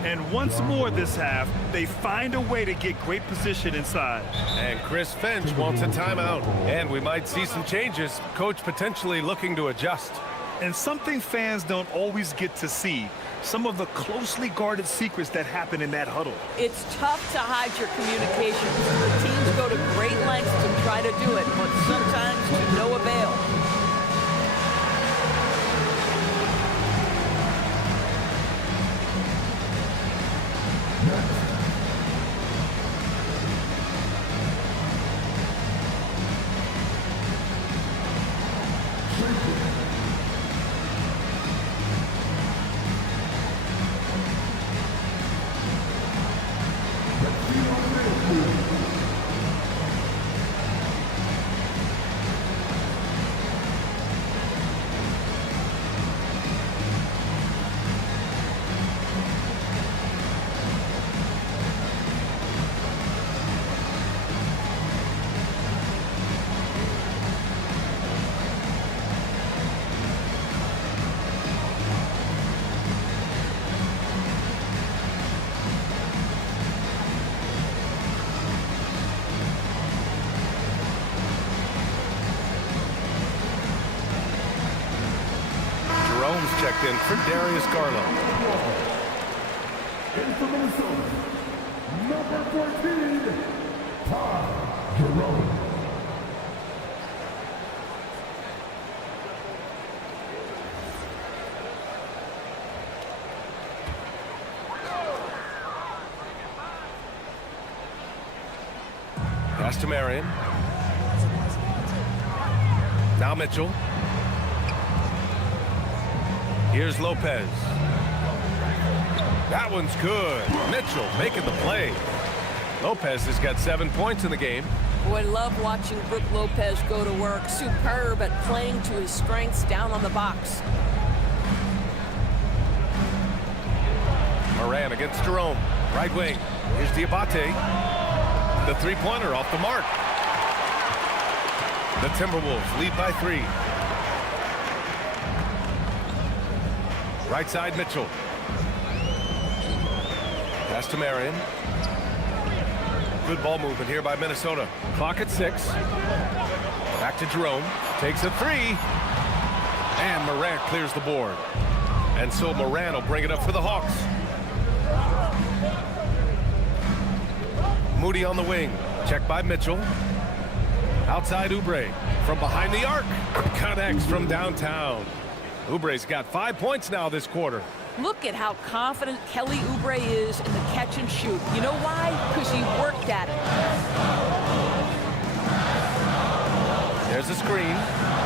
And once more this half, they find a way to get great position inside. And Chris Finch wants a timeout. And we might see some changes. Coach potentially looking to adjust. And something fans don't always get to see. Some of the closely guarded secrets that happen in that huddle. It's tough to hide your communication. Teams go to great lengths to try to do it, but sometimes to no avail. Checked in for Darius Garland. In for Minnesota, number 14, Todd Pass to Marion. Now Mitchell. Here's Lopez. That one's good. Mitchell making the play. Lopez has got 7 points in the game. Boy, love watching Brook Lopez go to work. Superb at playing to his strengths down on the box. Moran against Jerome. Right wing. Here's Diabate. The three-pointer off the mark. The Timberwolves lead by 3. Right side, Mitchell. Pass to Marion. Good ball movement here by Minnesota. Clock at 6. Back to Jerome. Takes a 3. And Morant clears the board. And so Moran will bring it up for the Hawks. Moody on the wing. Checked by Mitchell. Outside Oubre. From behind the arc. Connects from downtown. Oubre's got 5 points now this quarter. Look at how confident Kelly Oubre is in the catch and shoot. You know why? Because he worked at it. There's a screen.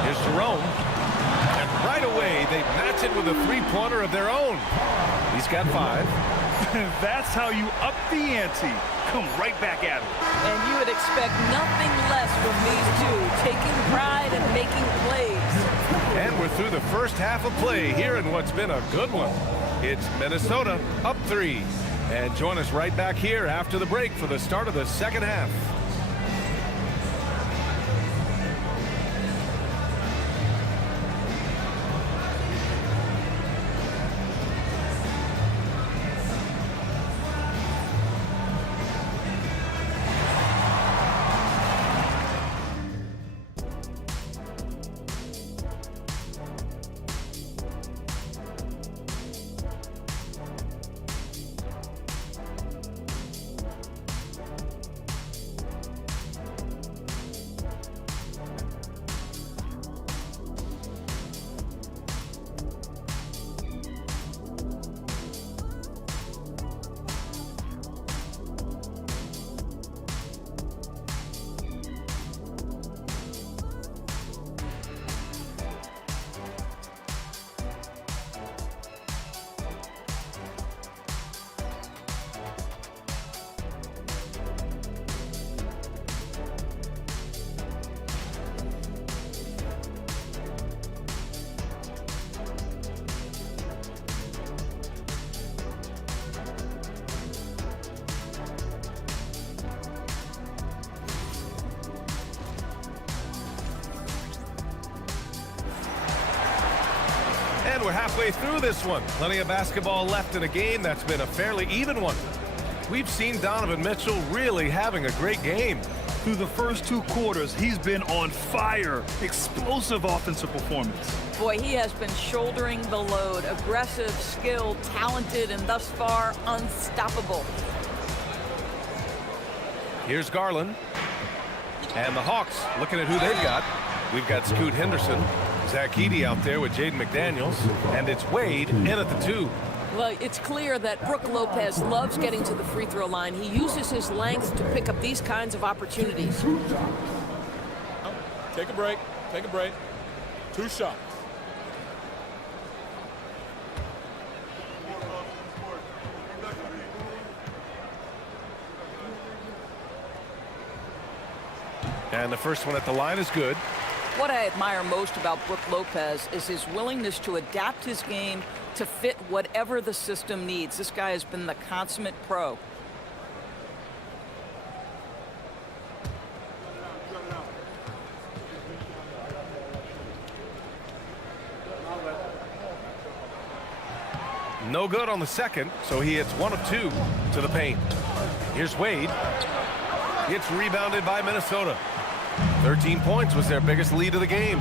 Here's Jerome. And right away, they match it with a three-pointer of their own. He's got 5. That's how you up the ante. Come right back at him. And you would expect nothing less from these two, taking pride and making plays. And we're through the first half of play here in what's been a good one. It's Minnesota up 3. And join us right back here after the break for the start of the second half. And we're halfway through this one. Plenty of basketball left in a game that's been a fairly even one. We've seen Donovan Mitchell really having a great game. Through the first 2 quarters, he's been on fire. Explosive offensive performance. Boy, he has been shouldering the load. Aggressive, skilled, talented, and thus far, unstoppable. Here's Garland. And the Hawks looking at who they've got. We've got Scoot Henderson. Zach Edey out there with Jaden McDaniels. And it's Wade in at the 2. Well, it's clear that Brook Lopez loves getting to the free throw line. He uses his length to pick up these kinds of opportunities. Take a break. Take a break. 2 shots. And the first one at the line is good. What I admire most about Brook Lopez is his willingness to adapt his game to fit whatever the system needs. This guy has been the consummate pro. No good on the second, so he hits 1 of 2 to the paint. Here's Wade. It's rebounded by Minnesota. 13 points was their biggest lead of the game.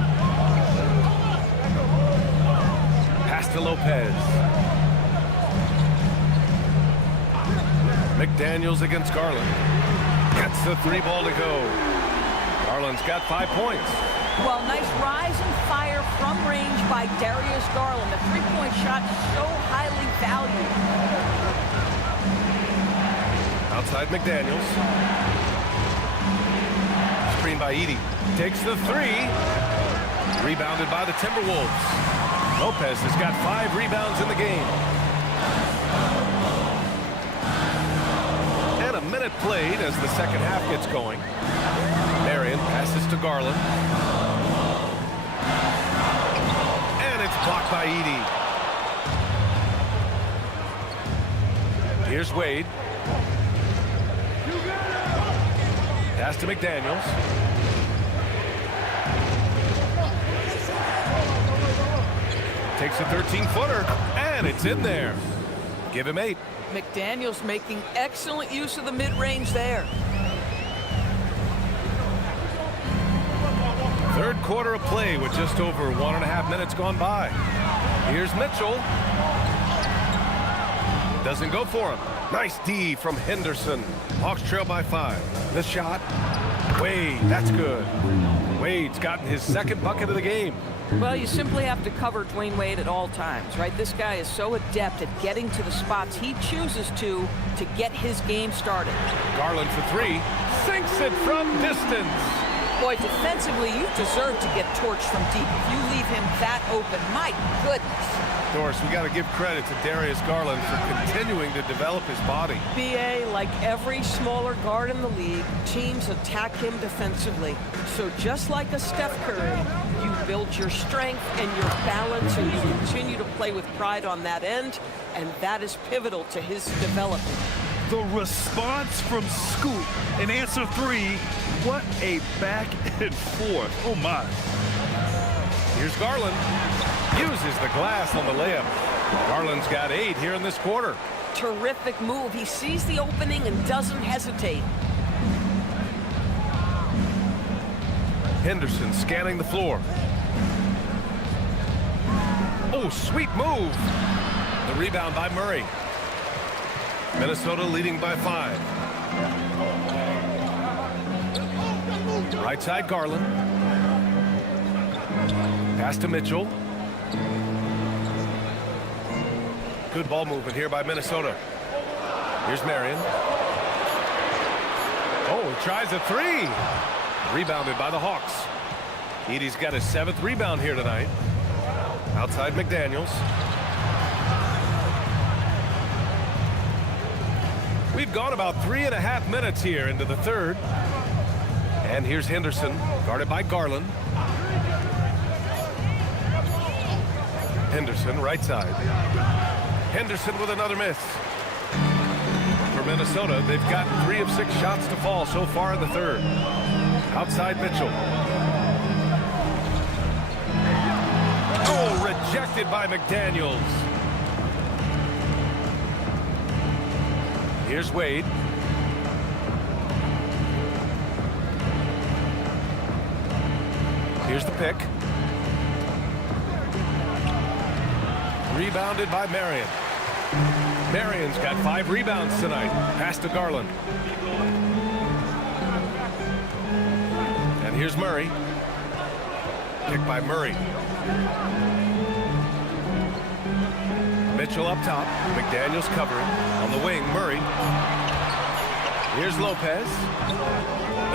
Pass to Lopez. McDaniels against Garland. Gets the 3 ball to go. Garland's got 5 points. Well, nice rise and fire from range by Darius Garland. The three-point shot so highly valued. Outside McDaniels. Screen by Edey. Takes the three. Rebounded by the Timberwolves. Lopez has got 5 rebounds in the game. And a minute played as the second half gets going. Marion passes to Garland. And it's blocked by Edey. Here's Wade. Pass to McDaniels. Takes a 13-footer, and it's in there. Give him 8. McDaniels making excellent use of the mid-range there. Third quarter of play with just over 1.5 minutes gone by. Here's Mitchell. Doesn't go for him. Nice D from Henderson. Hawks trail by 5. The shot. Wade, that's good. Wade's gotten his second bucket of the game. Well, you simply have to cover Dwayne Wade at all times, right? This guy is so adept at getting to the spots he chooses to get his game started. Garland for 3. Sinks it from distance. Boy, defensively, you deserve to get torched from deep. If you leave him that open, my goodness. Doris, we got to give credit to Darius Garland for continuing to develop his body. BA, like every smaller guard in the league, teams attack him defensively. So just like a Steph Curry, you build your strength and your balance, and you continue to play with pride on that end, and that is pivotal to his development. The response from Scoot in answer 3. What a back and forth. Oh, my. Here's Garland. Uses the glass on the layup. Garland's got 8 here in this quarter. Terrific move. He sees the opening and doesn't hesitate. Henderson scanning the floor. Oh, sweet move. The rebound by Murray. Minnesota leading by 5. Right side Garland. Pass to Mitchell. Good ball movement here by Minnesota. Here's Marion. Oh, he tries a 3. Rebounded by the Hawks. Edey's got his 7th rebound here tonight. Outside McDaniels. We've gone about 3.5 minutes here into the third. And here's Henderson, guarded by Garland. Henderson, right side. Henderson with another miss. For Minnesota, they've got 3 of 6 shots to fall so far in the third. Outside Mitchell. Oh, rejected by McDaniels. Here's Wade. Here's the pick. Rebounded by Marion. Marion's got 5 rebounds tonight. Pass to Garland. And here's Murray. Pick by Murray. Mitchell up top. McDaniels covering. On the wing, Murray. Here's Lopez.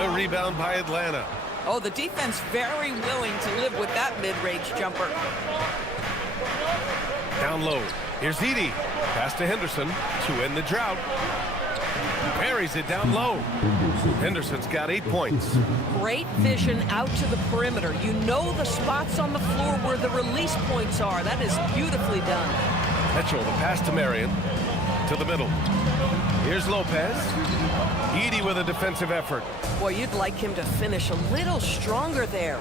The rebound by Atlanta. Oh, the defense very willing to live with that mid-range jumper. Down low. Here's Edey. Pass to Henderson to end the drought. Parries it down low. Henderson's got 8 points. Great vision out to the perimeter. You know the spots on the floor where the release points are. That is beautifully done. Mitchell, the pass to Marion. To the middle. Here's Lopez. Edey with a defensive effort. Boy, you'd like him to finish a little stronger there.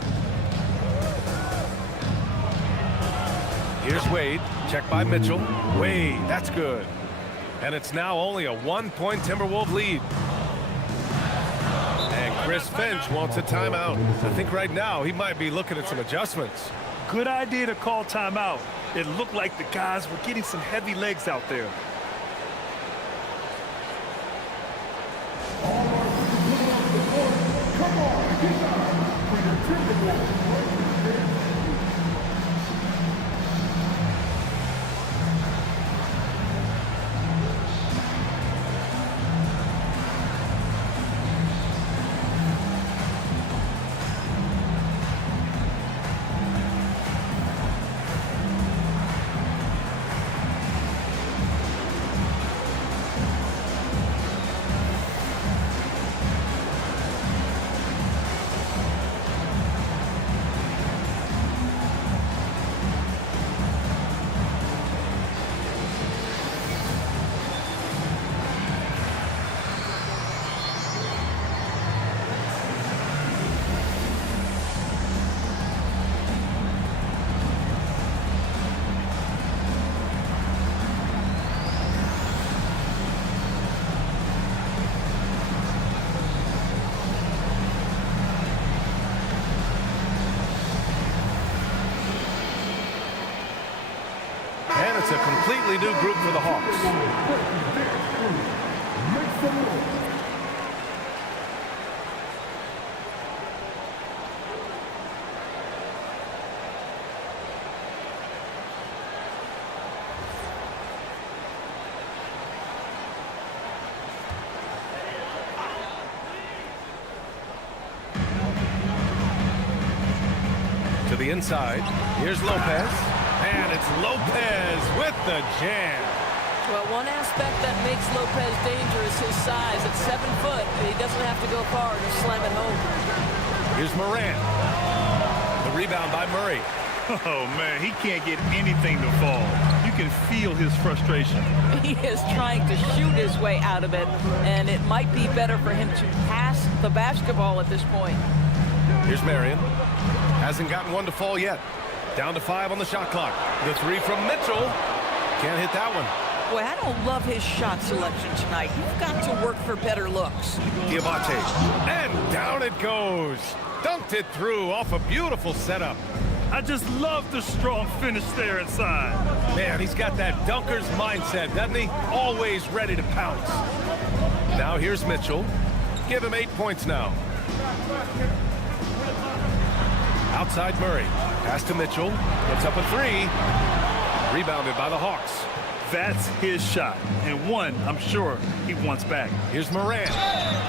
Here's Wade. Check by Mitchell. Wade, that's good. And it's now only a 1-point Timberwolves lead. And Chris Finch wants a timeout. I think right now he might be looking at some adjustments. Good idea to call timeout. It looked like the guys were getting some heavy legs out there. Come on, it's a completely new group for the Hawks. To the inside. Here's Lopez. And it's Lopez with the jam. Well, one aspect that makes Lopez dangerous, his size. At 7 foot, he doesn't have to go far to slam it home. Here's Morant. The rebound by Murray. Oh, man, he can't get anything to fall. You can feel his frustration. He is trying to shoot his way out of it, and it might be better for him to pass the basketball at this point. Here's Marion. Hasn't gotten one to fall yet. Down to 5 on the shot clock. The 3 from Mitchell. Can't hit that one. Boy, I don't love his shot selection tonight. You've got to work for better looks. Diabate. And down it goes. Dunked it through off a beautiful setup. I just love the strong finish there inside. Man, he's got that dunker's mindset, doesn't he? Always ready to pounce. Now here's Mitchell. Give him 8 points now. Outside Murray. Pass to Mitchell. Gets up a 3. Rebounded by the Hawks. That's his shot, and one I'm sure he wants back. Here's Morant,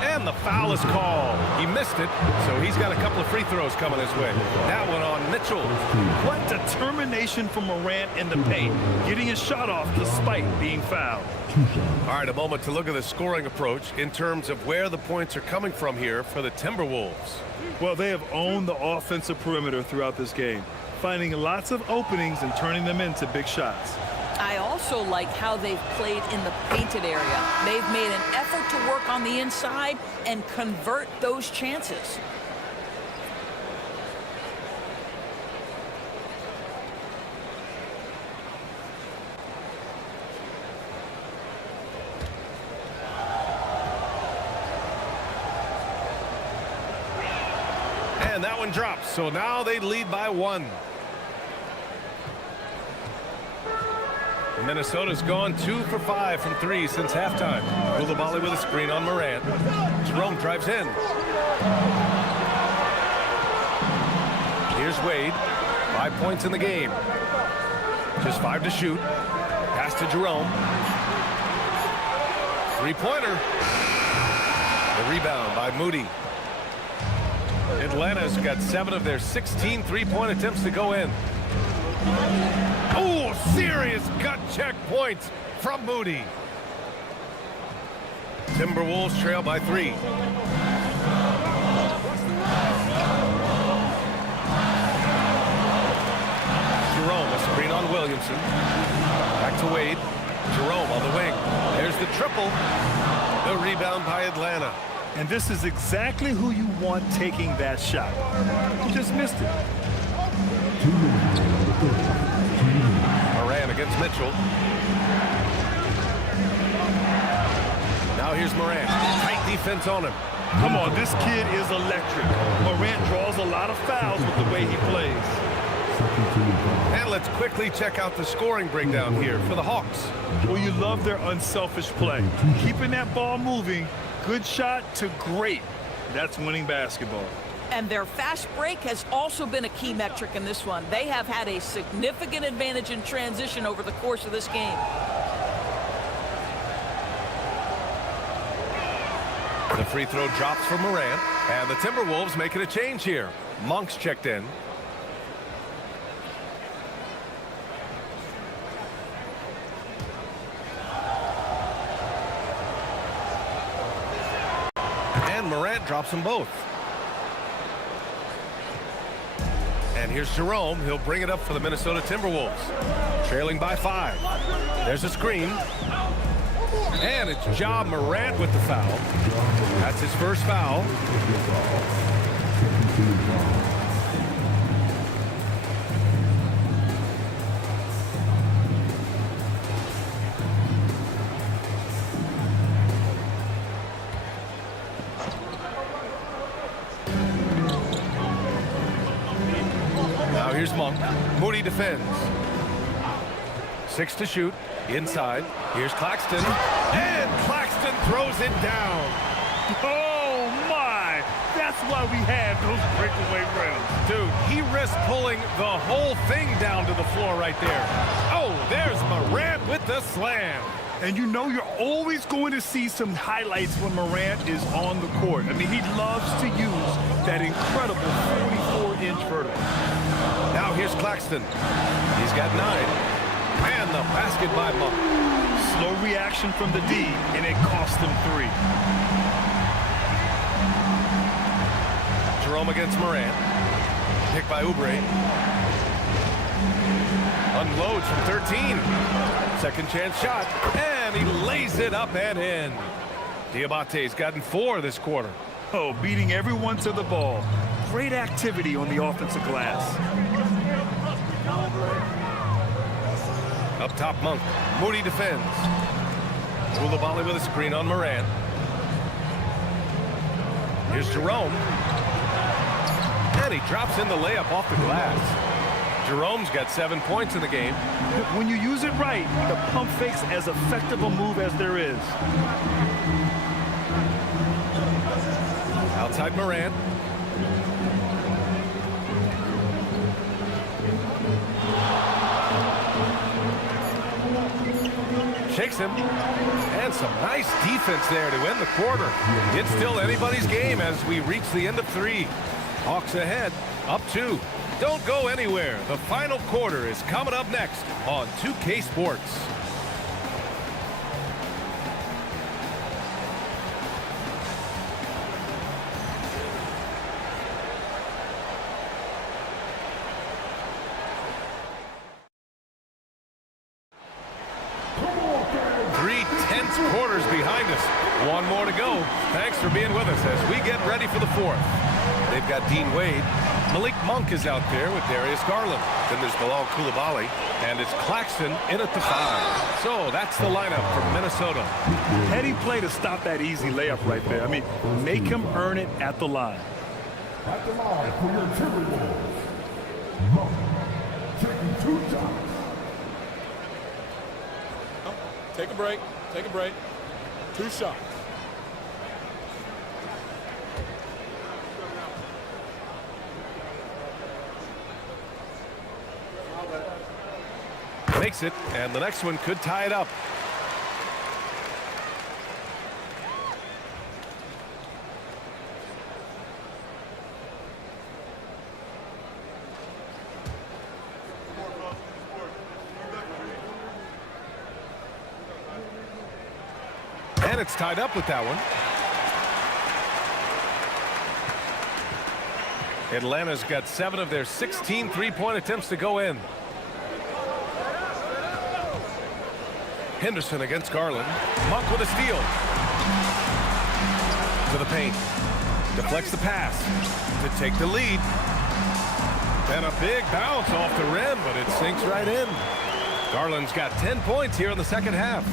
and the foul is called. He missed it, so he's got a couple of free throws coming his way. That one on Mitchell. What determination from Morant in the paint, getting his shot off despite being fouled. All right, a moment to look at the scoring approach in terms of where the points are coming from here for the Timberwolves. Well, they have owned the offensive perimeter throughout this game, finding lots of openings and turning them into big shots. I also like how they've played in the painted area. They've made an effort to work on the inside and convert those chances. And that one drops, so now they lead by 1. Minnesota's gone 2 for 5 from 3 since halftime. Koulibaly with a screen on Morant. Jerome drives in. Here's Wade. 5 points in the game. Just 5 to shoot. Pass to Jerome. 3-pointer. The rebound by Moody. Atlanta's got 7 of their 16 3-point attempts to go in. Oh, serious gut check points from Moody. Timberwolves trail by 3. Jerome, a screen on Williamson. Back to Wade. Jerome on the wing. There's the triple. The rebound by Atlanta. And this is exactly who you want taking that shot. He just missed it. Morant against Mitchell. Now here's Morant. Tight defense on him. Come on, this kid is electric. Morant draws a lot of fouls with the way he plays. And let's quickly check out the scoring breakdown here for the Hawks. Well, you love their unselfish play. Keeping that ball moving, good shot to great. That's winning basketball. And their fast break has also been a key metric in this one. They have had a significant advantage in transition over the course of this game. The free throw drops for Morant. And the Timberwolves making a change here. Monk's checked in. And Morant drops them both. And here's Jerome. He'll bring it up for the Minnesota Timberwolves. Trailing by 5. There's a screen. And it's Ja Morant with the foul. That's his first foul. Now here's Monk. Moody defends. 6 to shoot. Inside. Here's Claxton. And Claxton throws it down. Oh, my. That's why we had those breakaway rims. Dude, he risked pulling the whole thing down to the floor right there. Oh, there's Morant with the slam. And you know you're always going to see some highlights when Morant is on the court. I mean, he loves to use that incredible 44-inch vertical. Now here's Claxton. He's got 9. And the basket by Monk. Slow reaction from the D, and it cost him 3. Jerome against Morant. Picked by Oubre. Unloads from 13. Second chance shot. And he lays it up and in. Diabate's gotten 4 this quarter. Oh, beating everyone to the ball. Great activity on the offensive glass. Up top, Monk. Moody defends. Koulibaly with a screen on Morant. Here's Jerome. And he drops in the layup off the glass. Jerome's got 7 points in the game. When you use it right, the pump fake's as effective a move as there is. Outside Morant. Shakes him. And some nice defense there to end the quarter. It's still anybody's game as we reach the end of 3. Hawks ahead, up 2. Don't go anywhere. The final quarter is coming up next on 2K Sports. Quarters behind us. One more to go. Thanks for being with us as we get ready for the 4th. They've got Dean Wade. Malik Monk is out there with Darius Garland. Then there's Bilal Koulibaly. And it's Claxton in at the 5. So that's the lineup for Minnesota. Heady play to stop that easy layup right there. I mean, make him earn it at the line. At the line for your Timberwolves. Monk taking 2 shots. Take a break. Take a break. 2 shots. Makes it, and the next one could tie it up. And it's tied up with that one. Atlanta's got 7 of their 16 3-point attempts to go in. Henderson against Garland. Monk with a steal. To the paint. Deflects the pass to take the lead. And a big bounce off the rim, but it sinks right in. Garland's got 10 points here in the second half.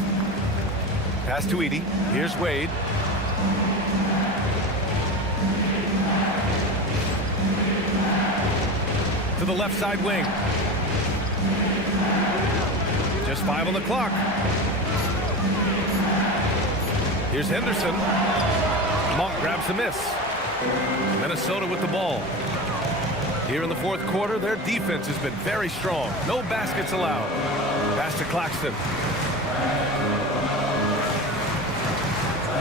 Pass to Edey. Here's Wade. To the left side wing. Just 5 on the clock. Here's Henderson. Monk grabs the miss. Minnesota with the ball. Here in the 4th quarter, their defense has been very strong. No baskets allowed. Pass to Claxton.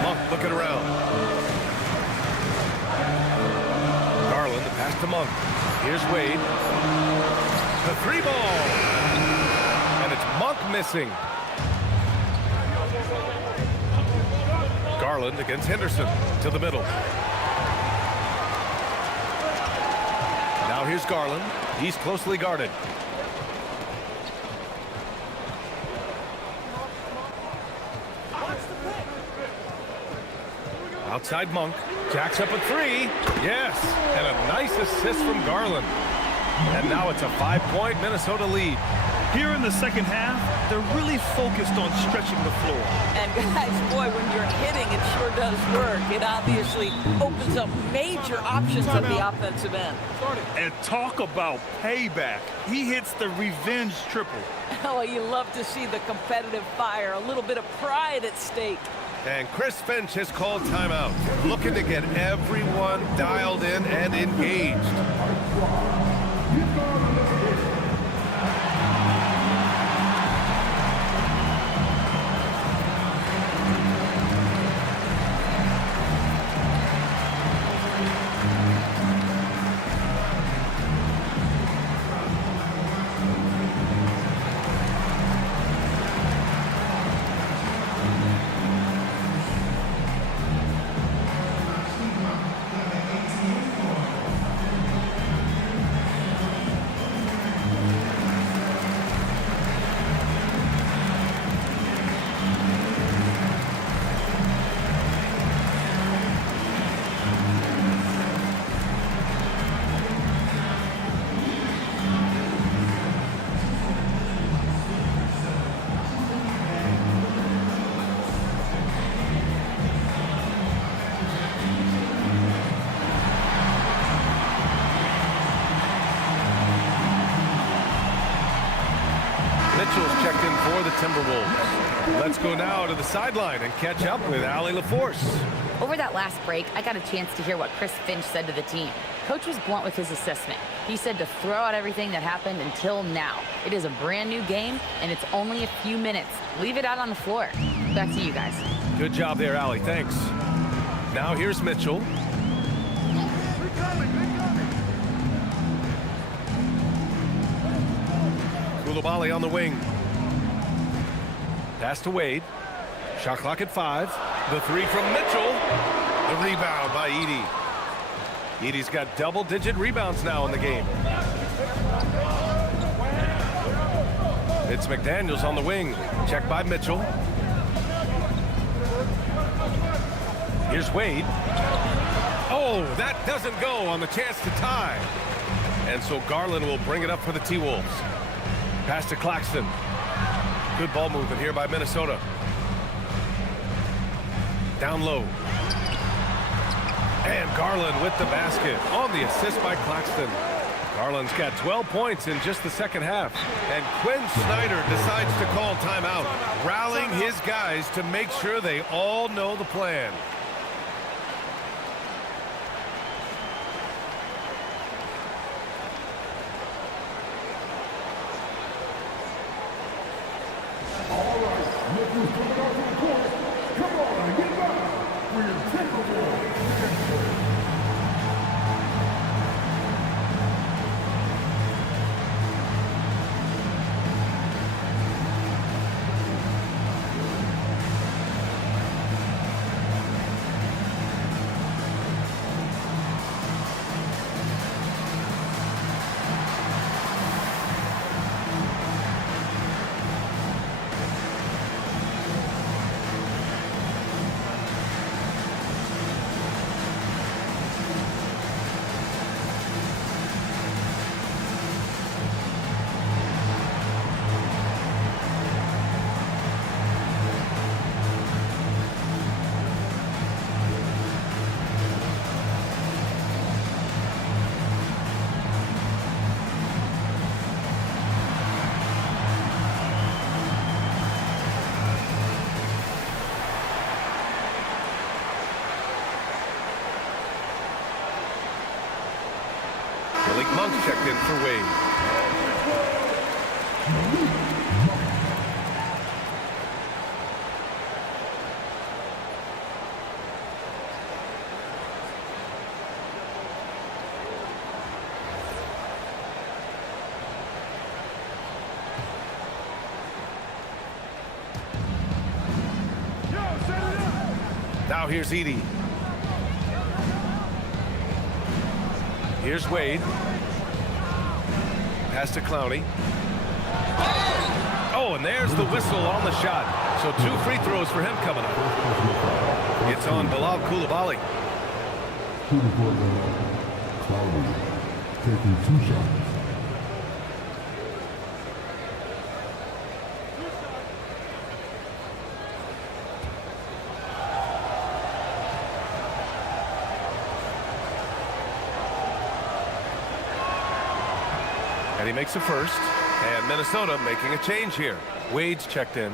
Monk looking around. Garland, the pass to Monk. Here's Wade. The 3 ball. And it's Monk missing. Garland against Henderson to the middle. Now here's Garland. He's closely guarded. Outside Monk. Jacks up a 3. Yes. And a nice assist from Garland. And now it's a 5-point Minnesota lead. Here in the second half, they're really focused on stretching the floor. And guys, boy, when you're hitting, it sure does work. It obviously opens up major options at the offensive end. And talk about payback. He hits the revenge triple. Oh, you love to see the competitive fire, a little bit of pride at stake. And Chris Finch has called timeout, looking to get everyone dialed in and engaged. Mitchell's checked in for the Timberwolves. Let's go now to the sideline and catch up with Allie LaForce. Over that last break, I got a chance to hear what Chris Finch said to the team. Coach was blunt with his assessment. He said to throw out everything that happened until now. It is a brand new game, and it's only a few minutes. Leave it out on the floor. Back to you guys. Good job there, Allie. Thanks. Now here's Mitchell. Koulibaly on the wing. Pass to Wade. Shot clock at 5. The three from Mitchell. The rebound by Edey. Edey's got double-digit rebounds now in the game. It's McDaniels on the wing. Checked by Mitchell. Here's Wade. Oh, that doesn't go on the chance to tie. And so Garland will bring it up for the T-Wolves. Pass to Claxton. Good ball movement here by Minnesota. Down low. And Garland with the basket on the assist by Claxton. Garland's got 12 points in just the second half. And Quinn Snyder decides to call timeout, rallying his guys to make sure they all know the plan. Monk checked in for Wade. Now here's Edey. Here's Wade. Pass to Clowney. Oh, and there's the whistle on the shot. So 2 free throws for him coming up. It's on Bilal Koulibaly. Clowney taking 2 shots. he makes a first. And Minnesota making a change here. Wade's checked in.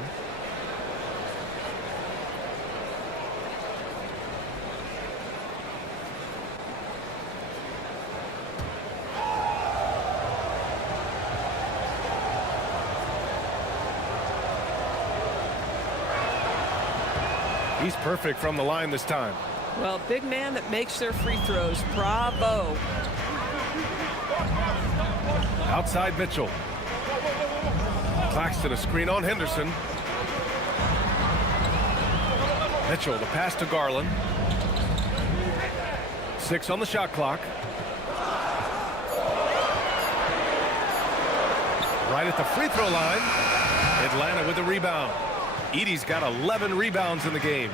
He's perfect from the line this time. Well, big man that makes their free throws. Bravo. Outside Mitchell. Claxton a screen on Henderson. Mitchell, the pass to Garland. 6 on the shot clock. Right at the free throw line. Atlanta with the rebound. Edey's got 11 rebounds in the game.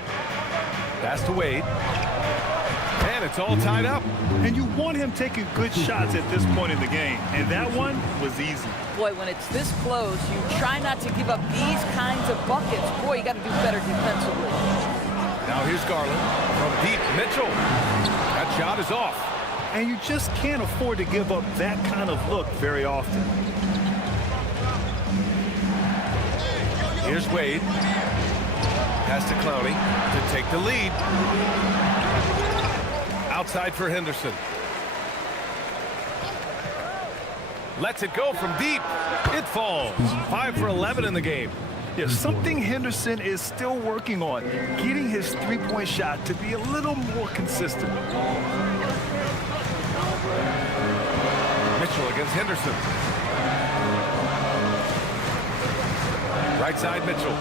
Pass to Wade. And it's all tied up. And you want him taking good shots at this point in the game. And that one was easy. Boy, when it's this close, you try not to give up these kinds of buckets. Boy, you got to do better defensively. Now here's Garland from deep. Mitchell. That shot is off. And you just can't afford to give up that kind of look very often. Here's Wade. Pass to Clowney to take the lead. Outside for Henderson. Lets it go from deep. It falls. 5 for 11 in the game. Yeah, something Henderson is still working on, getting his three-point shot to be a little more consistent. Mitchell against Henderson. Right side Mitchell.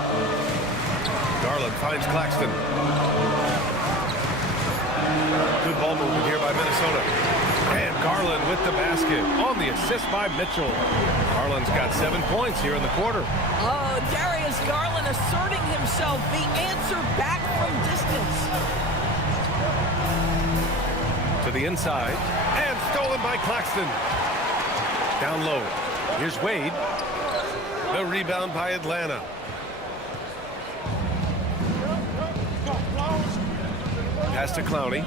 Garland finds Claxton. Good ball movement here by Minnesota. And Garland with the basket on the assist by Mitchell. Garland's got 7 points here in the quarter. Oh, Darius Garland asserting himself, the answer back from distance. To the inside. And stolen by Claxton. Down low. Here's Wade. The rebound by Atlanta. Pass to Clowney.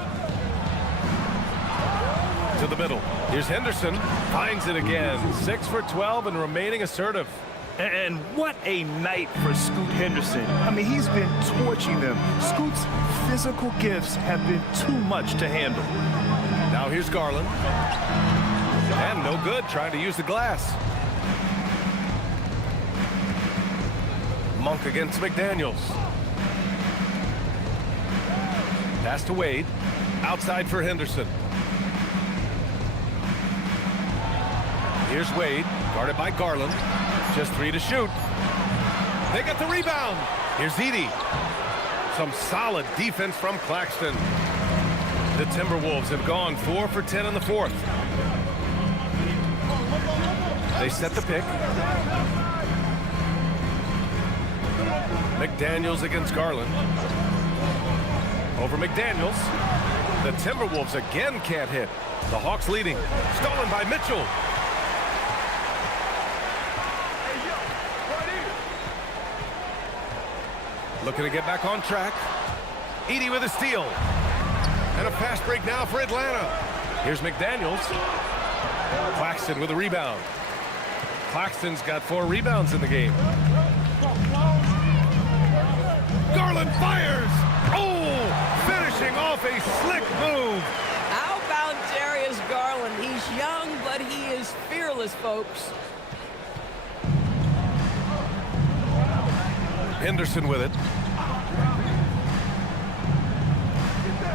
To the middle. Here's Henderson. Finds it again. 6 for 12 and remaining assertive. And what a night for Scoot Henderson. I mean, he's been torching them. Scoot's physical gifts have been too much to handle. Now here's Garland. And no good, trying to use the glass. Monk against McDaniels. Pass to Wade. Outside for Henderson. Here's Wade, guarded by Garland. Just 3 to shoot. They got the rebound. Here's Edey. Some solid defense from Claxton. The Timberwolves have gone 4 for 10 in the fourth. They set the pick. McDaniels against Garland. Over McDaniels. The Timberwolves again can't hit. The Hawks leading. Stolen by Mitchell. Looking to get back on track. Edey with a steal. And a fast break now for Atlanta. Here's McDaniels. Claxton with a rebound. Claxton's got 4 rebounds in the game. Garland fires. Oh, finishing off a slick move. How about Darius Garland? He's young, but he is fearless, folks. Henderson with it.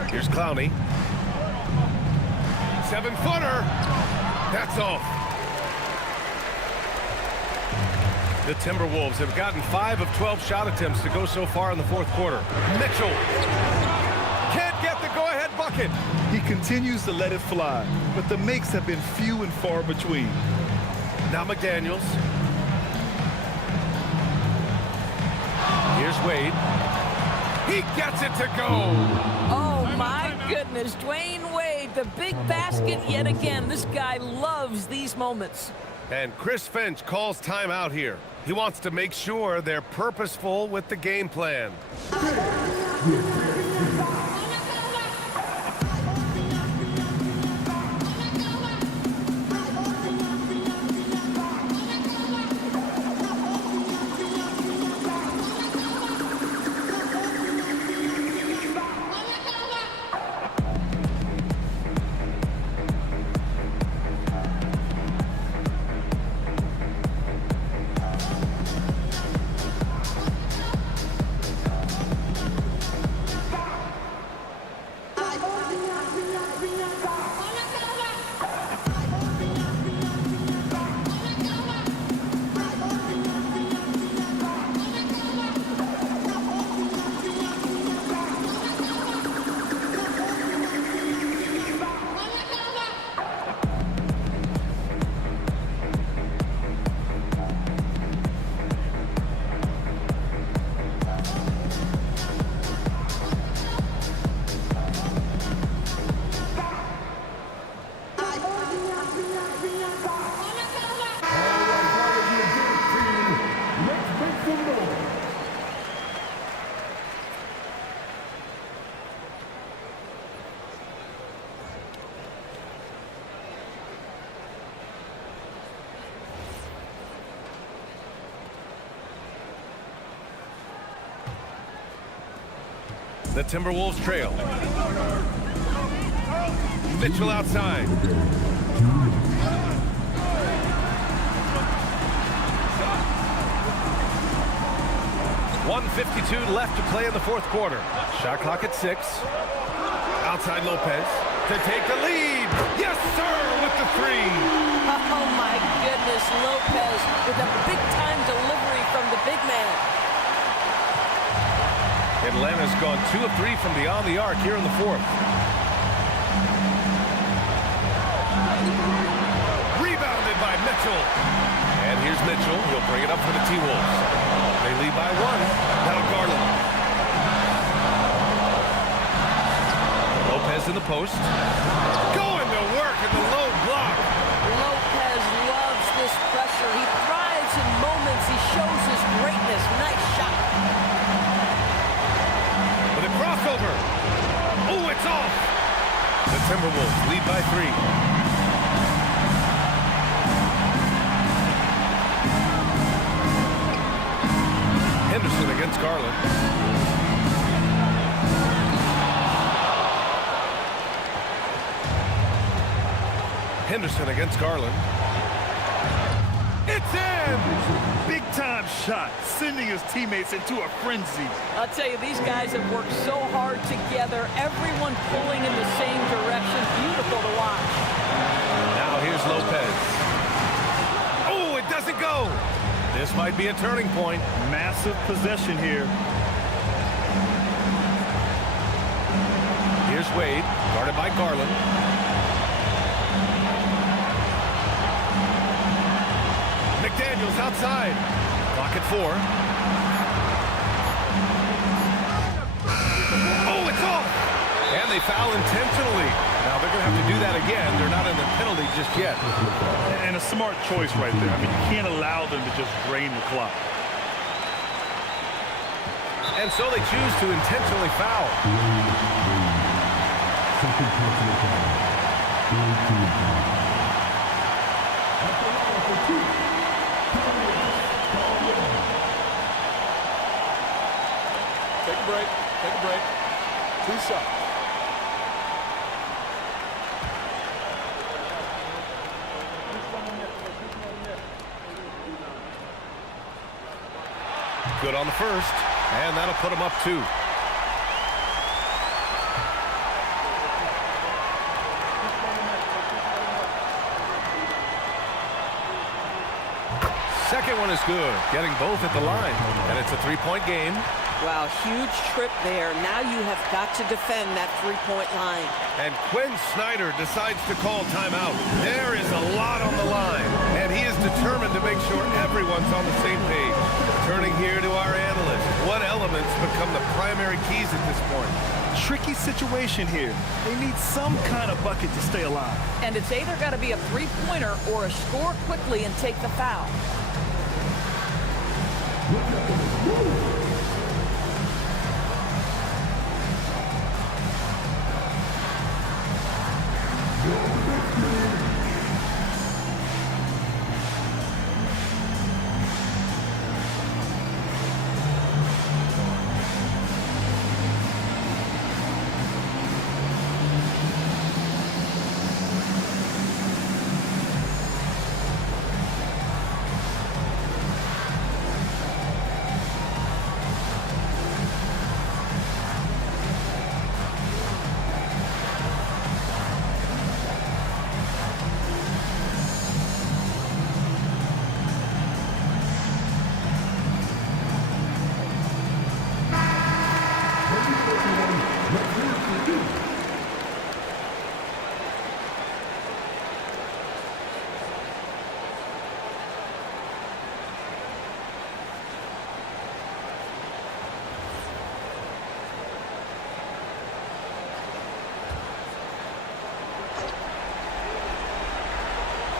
Here's Clowney. 7-footer. That's off. The Timberwolves have gotten 5 of 12 shot attempts to go so far in the fourth quarter. Mitchell can't get the go-ahead bucket. He continues to let it fly, but the makes have been few and far between. Now McDaniels. Here's Wade. He gets it to go. Oh, my goodness. Dwayne Wade, the big basket yet again. This guy loves these moments. And Chris Finch calls timeout here. He wants to make sure they're purposeful with the game plan. The Timberwolves trail. Mitchell outside. 1:52 left to play in the fourth quarter. Shot clock at 6. Outside Lopez to take the lead. Yes, sir, with the 3. Oh, my goodness. Lopez with a big-time delivery from the big man. Atlanta's gone 2 of 3 from beyond the arc here in the fourth. Rebounded by Mitchell. And here's Mitchell. He'll bring it up for the T-Wolves. They lead by 1. Now Garland. Lopez in the post. Going to work in the low block. Lopez loves this pressure. He thrives in moments. He shows his greatness. Nice shot. With a crossover. Oh, it's off. The Timberwolves lead by 3. Henderson against Garland. Henderson against Garland. It's in! Big time shot, sending his teammates into a frenzy. I'll tell you, these guys have worked so hard together. Everyone pulling in the same direction. Beautiful to watch. Now here's Lopez. Oh, it doesn't go. This might be a turning point. Massive possession here. Here's Wade, guarded by Garland. McDaniels outside. Clock at 4. Oh, it's off! And they foul intentionally. Now they're going to have to do that again. They're not in the penalty just yet. And a smart choice right there. I mean, you can't allow them to just drain the clock. And so they choose to intentionally foul. Take a break. Take a break. 2 shots. Good on the first, and that'll put them up 2. Second one is good, getting both at the line, and it's a 3-point game. Wow, huge trip there. Now you have got to defend that 3-point line. And Quinn Snyder decides to call timeout. There is a lot on the line, and he is determined to make sure everyone's on the same page. Turning here to our analyst, what elements become the primary keys at this point? Tricky situation here. They need some kind of bucket to stay alive. And it's either got to be a 3-pointer or a score quickly and take the foul.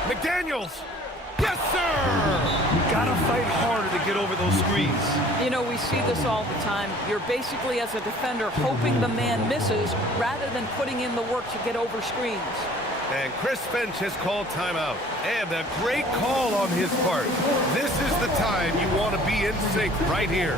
McDaniels! Yes, sir! You gotta fight harder to get over those screens. You know, we see this all the time. You're basically, as a defender, hoping the man misses rather than putting in the work to get over screens. And Chris Finch has called timeout. And a great call on his part. This is the time you want to be in sync right here.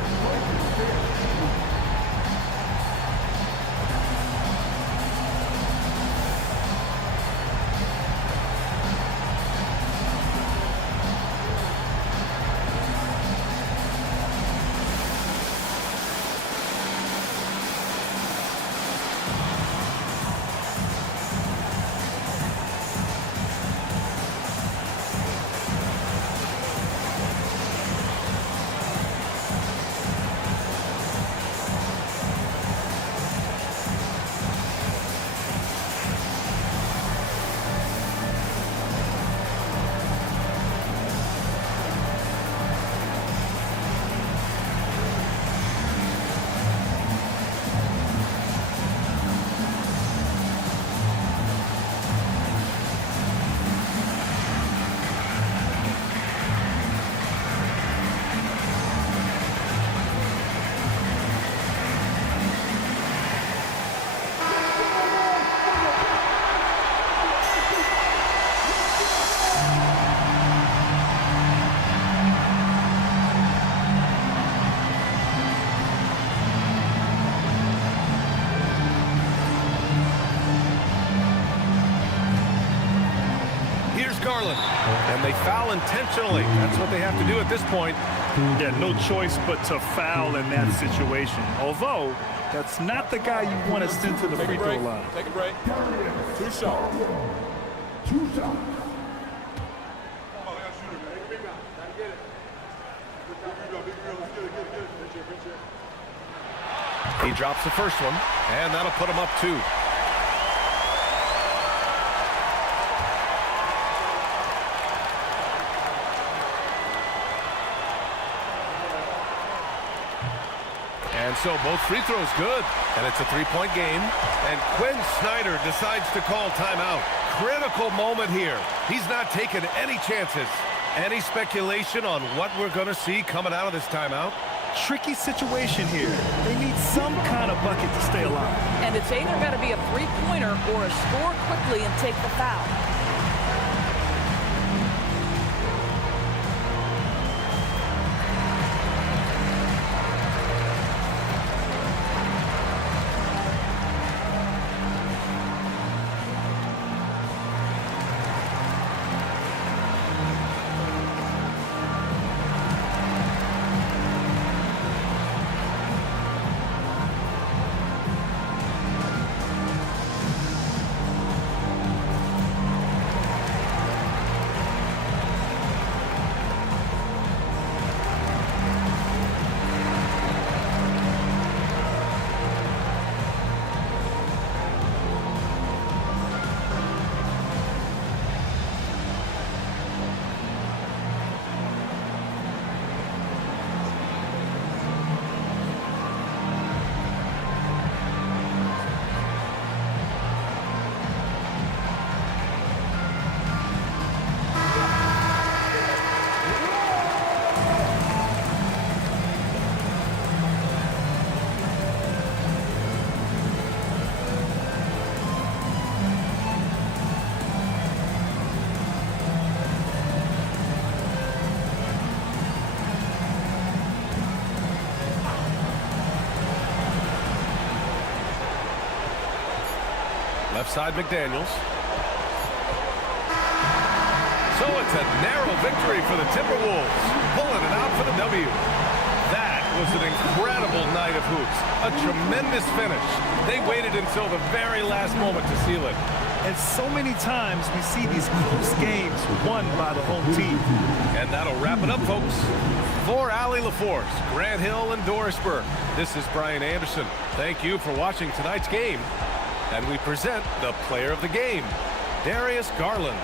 and they foul intentionally. That's what they have to do at this point. Yeah, no choice but to foul in that situation. Although, that's not the guy you want to send to the free throw line. Take a break. 2 shots. 2 shots. He drops the first one, and that'll put him up 2. And so both free throws good, and it's a 3-point game. And Quinn Snyder decides to call timeout. Critical moment here. He's not taking any chances. Any speculation on what we're going to see coming out of this timeout? Tricky situation here. They need some kind of bucket to stay alive. And it's either got to be a three-pointer or a score quickly and take the foul. Left side, McDaniels. So it's a narrow victory for the Timberwolves, pulling it out for the W. That was an incredible night of hoops. A tremendous finish. They waited until the very last moment to seal it. And so many times we see these close games won by the home team. And that'll wrap it up, folks. For Allie LaForce, Grant Hill, and Dorisburg, this is Brian Anderson. Thank you for watching tonight's game. And we present the player of the game, Darius Garland.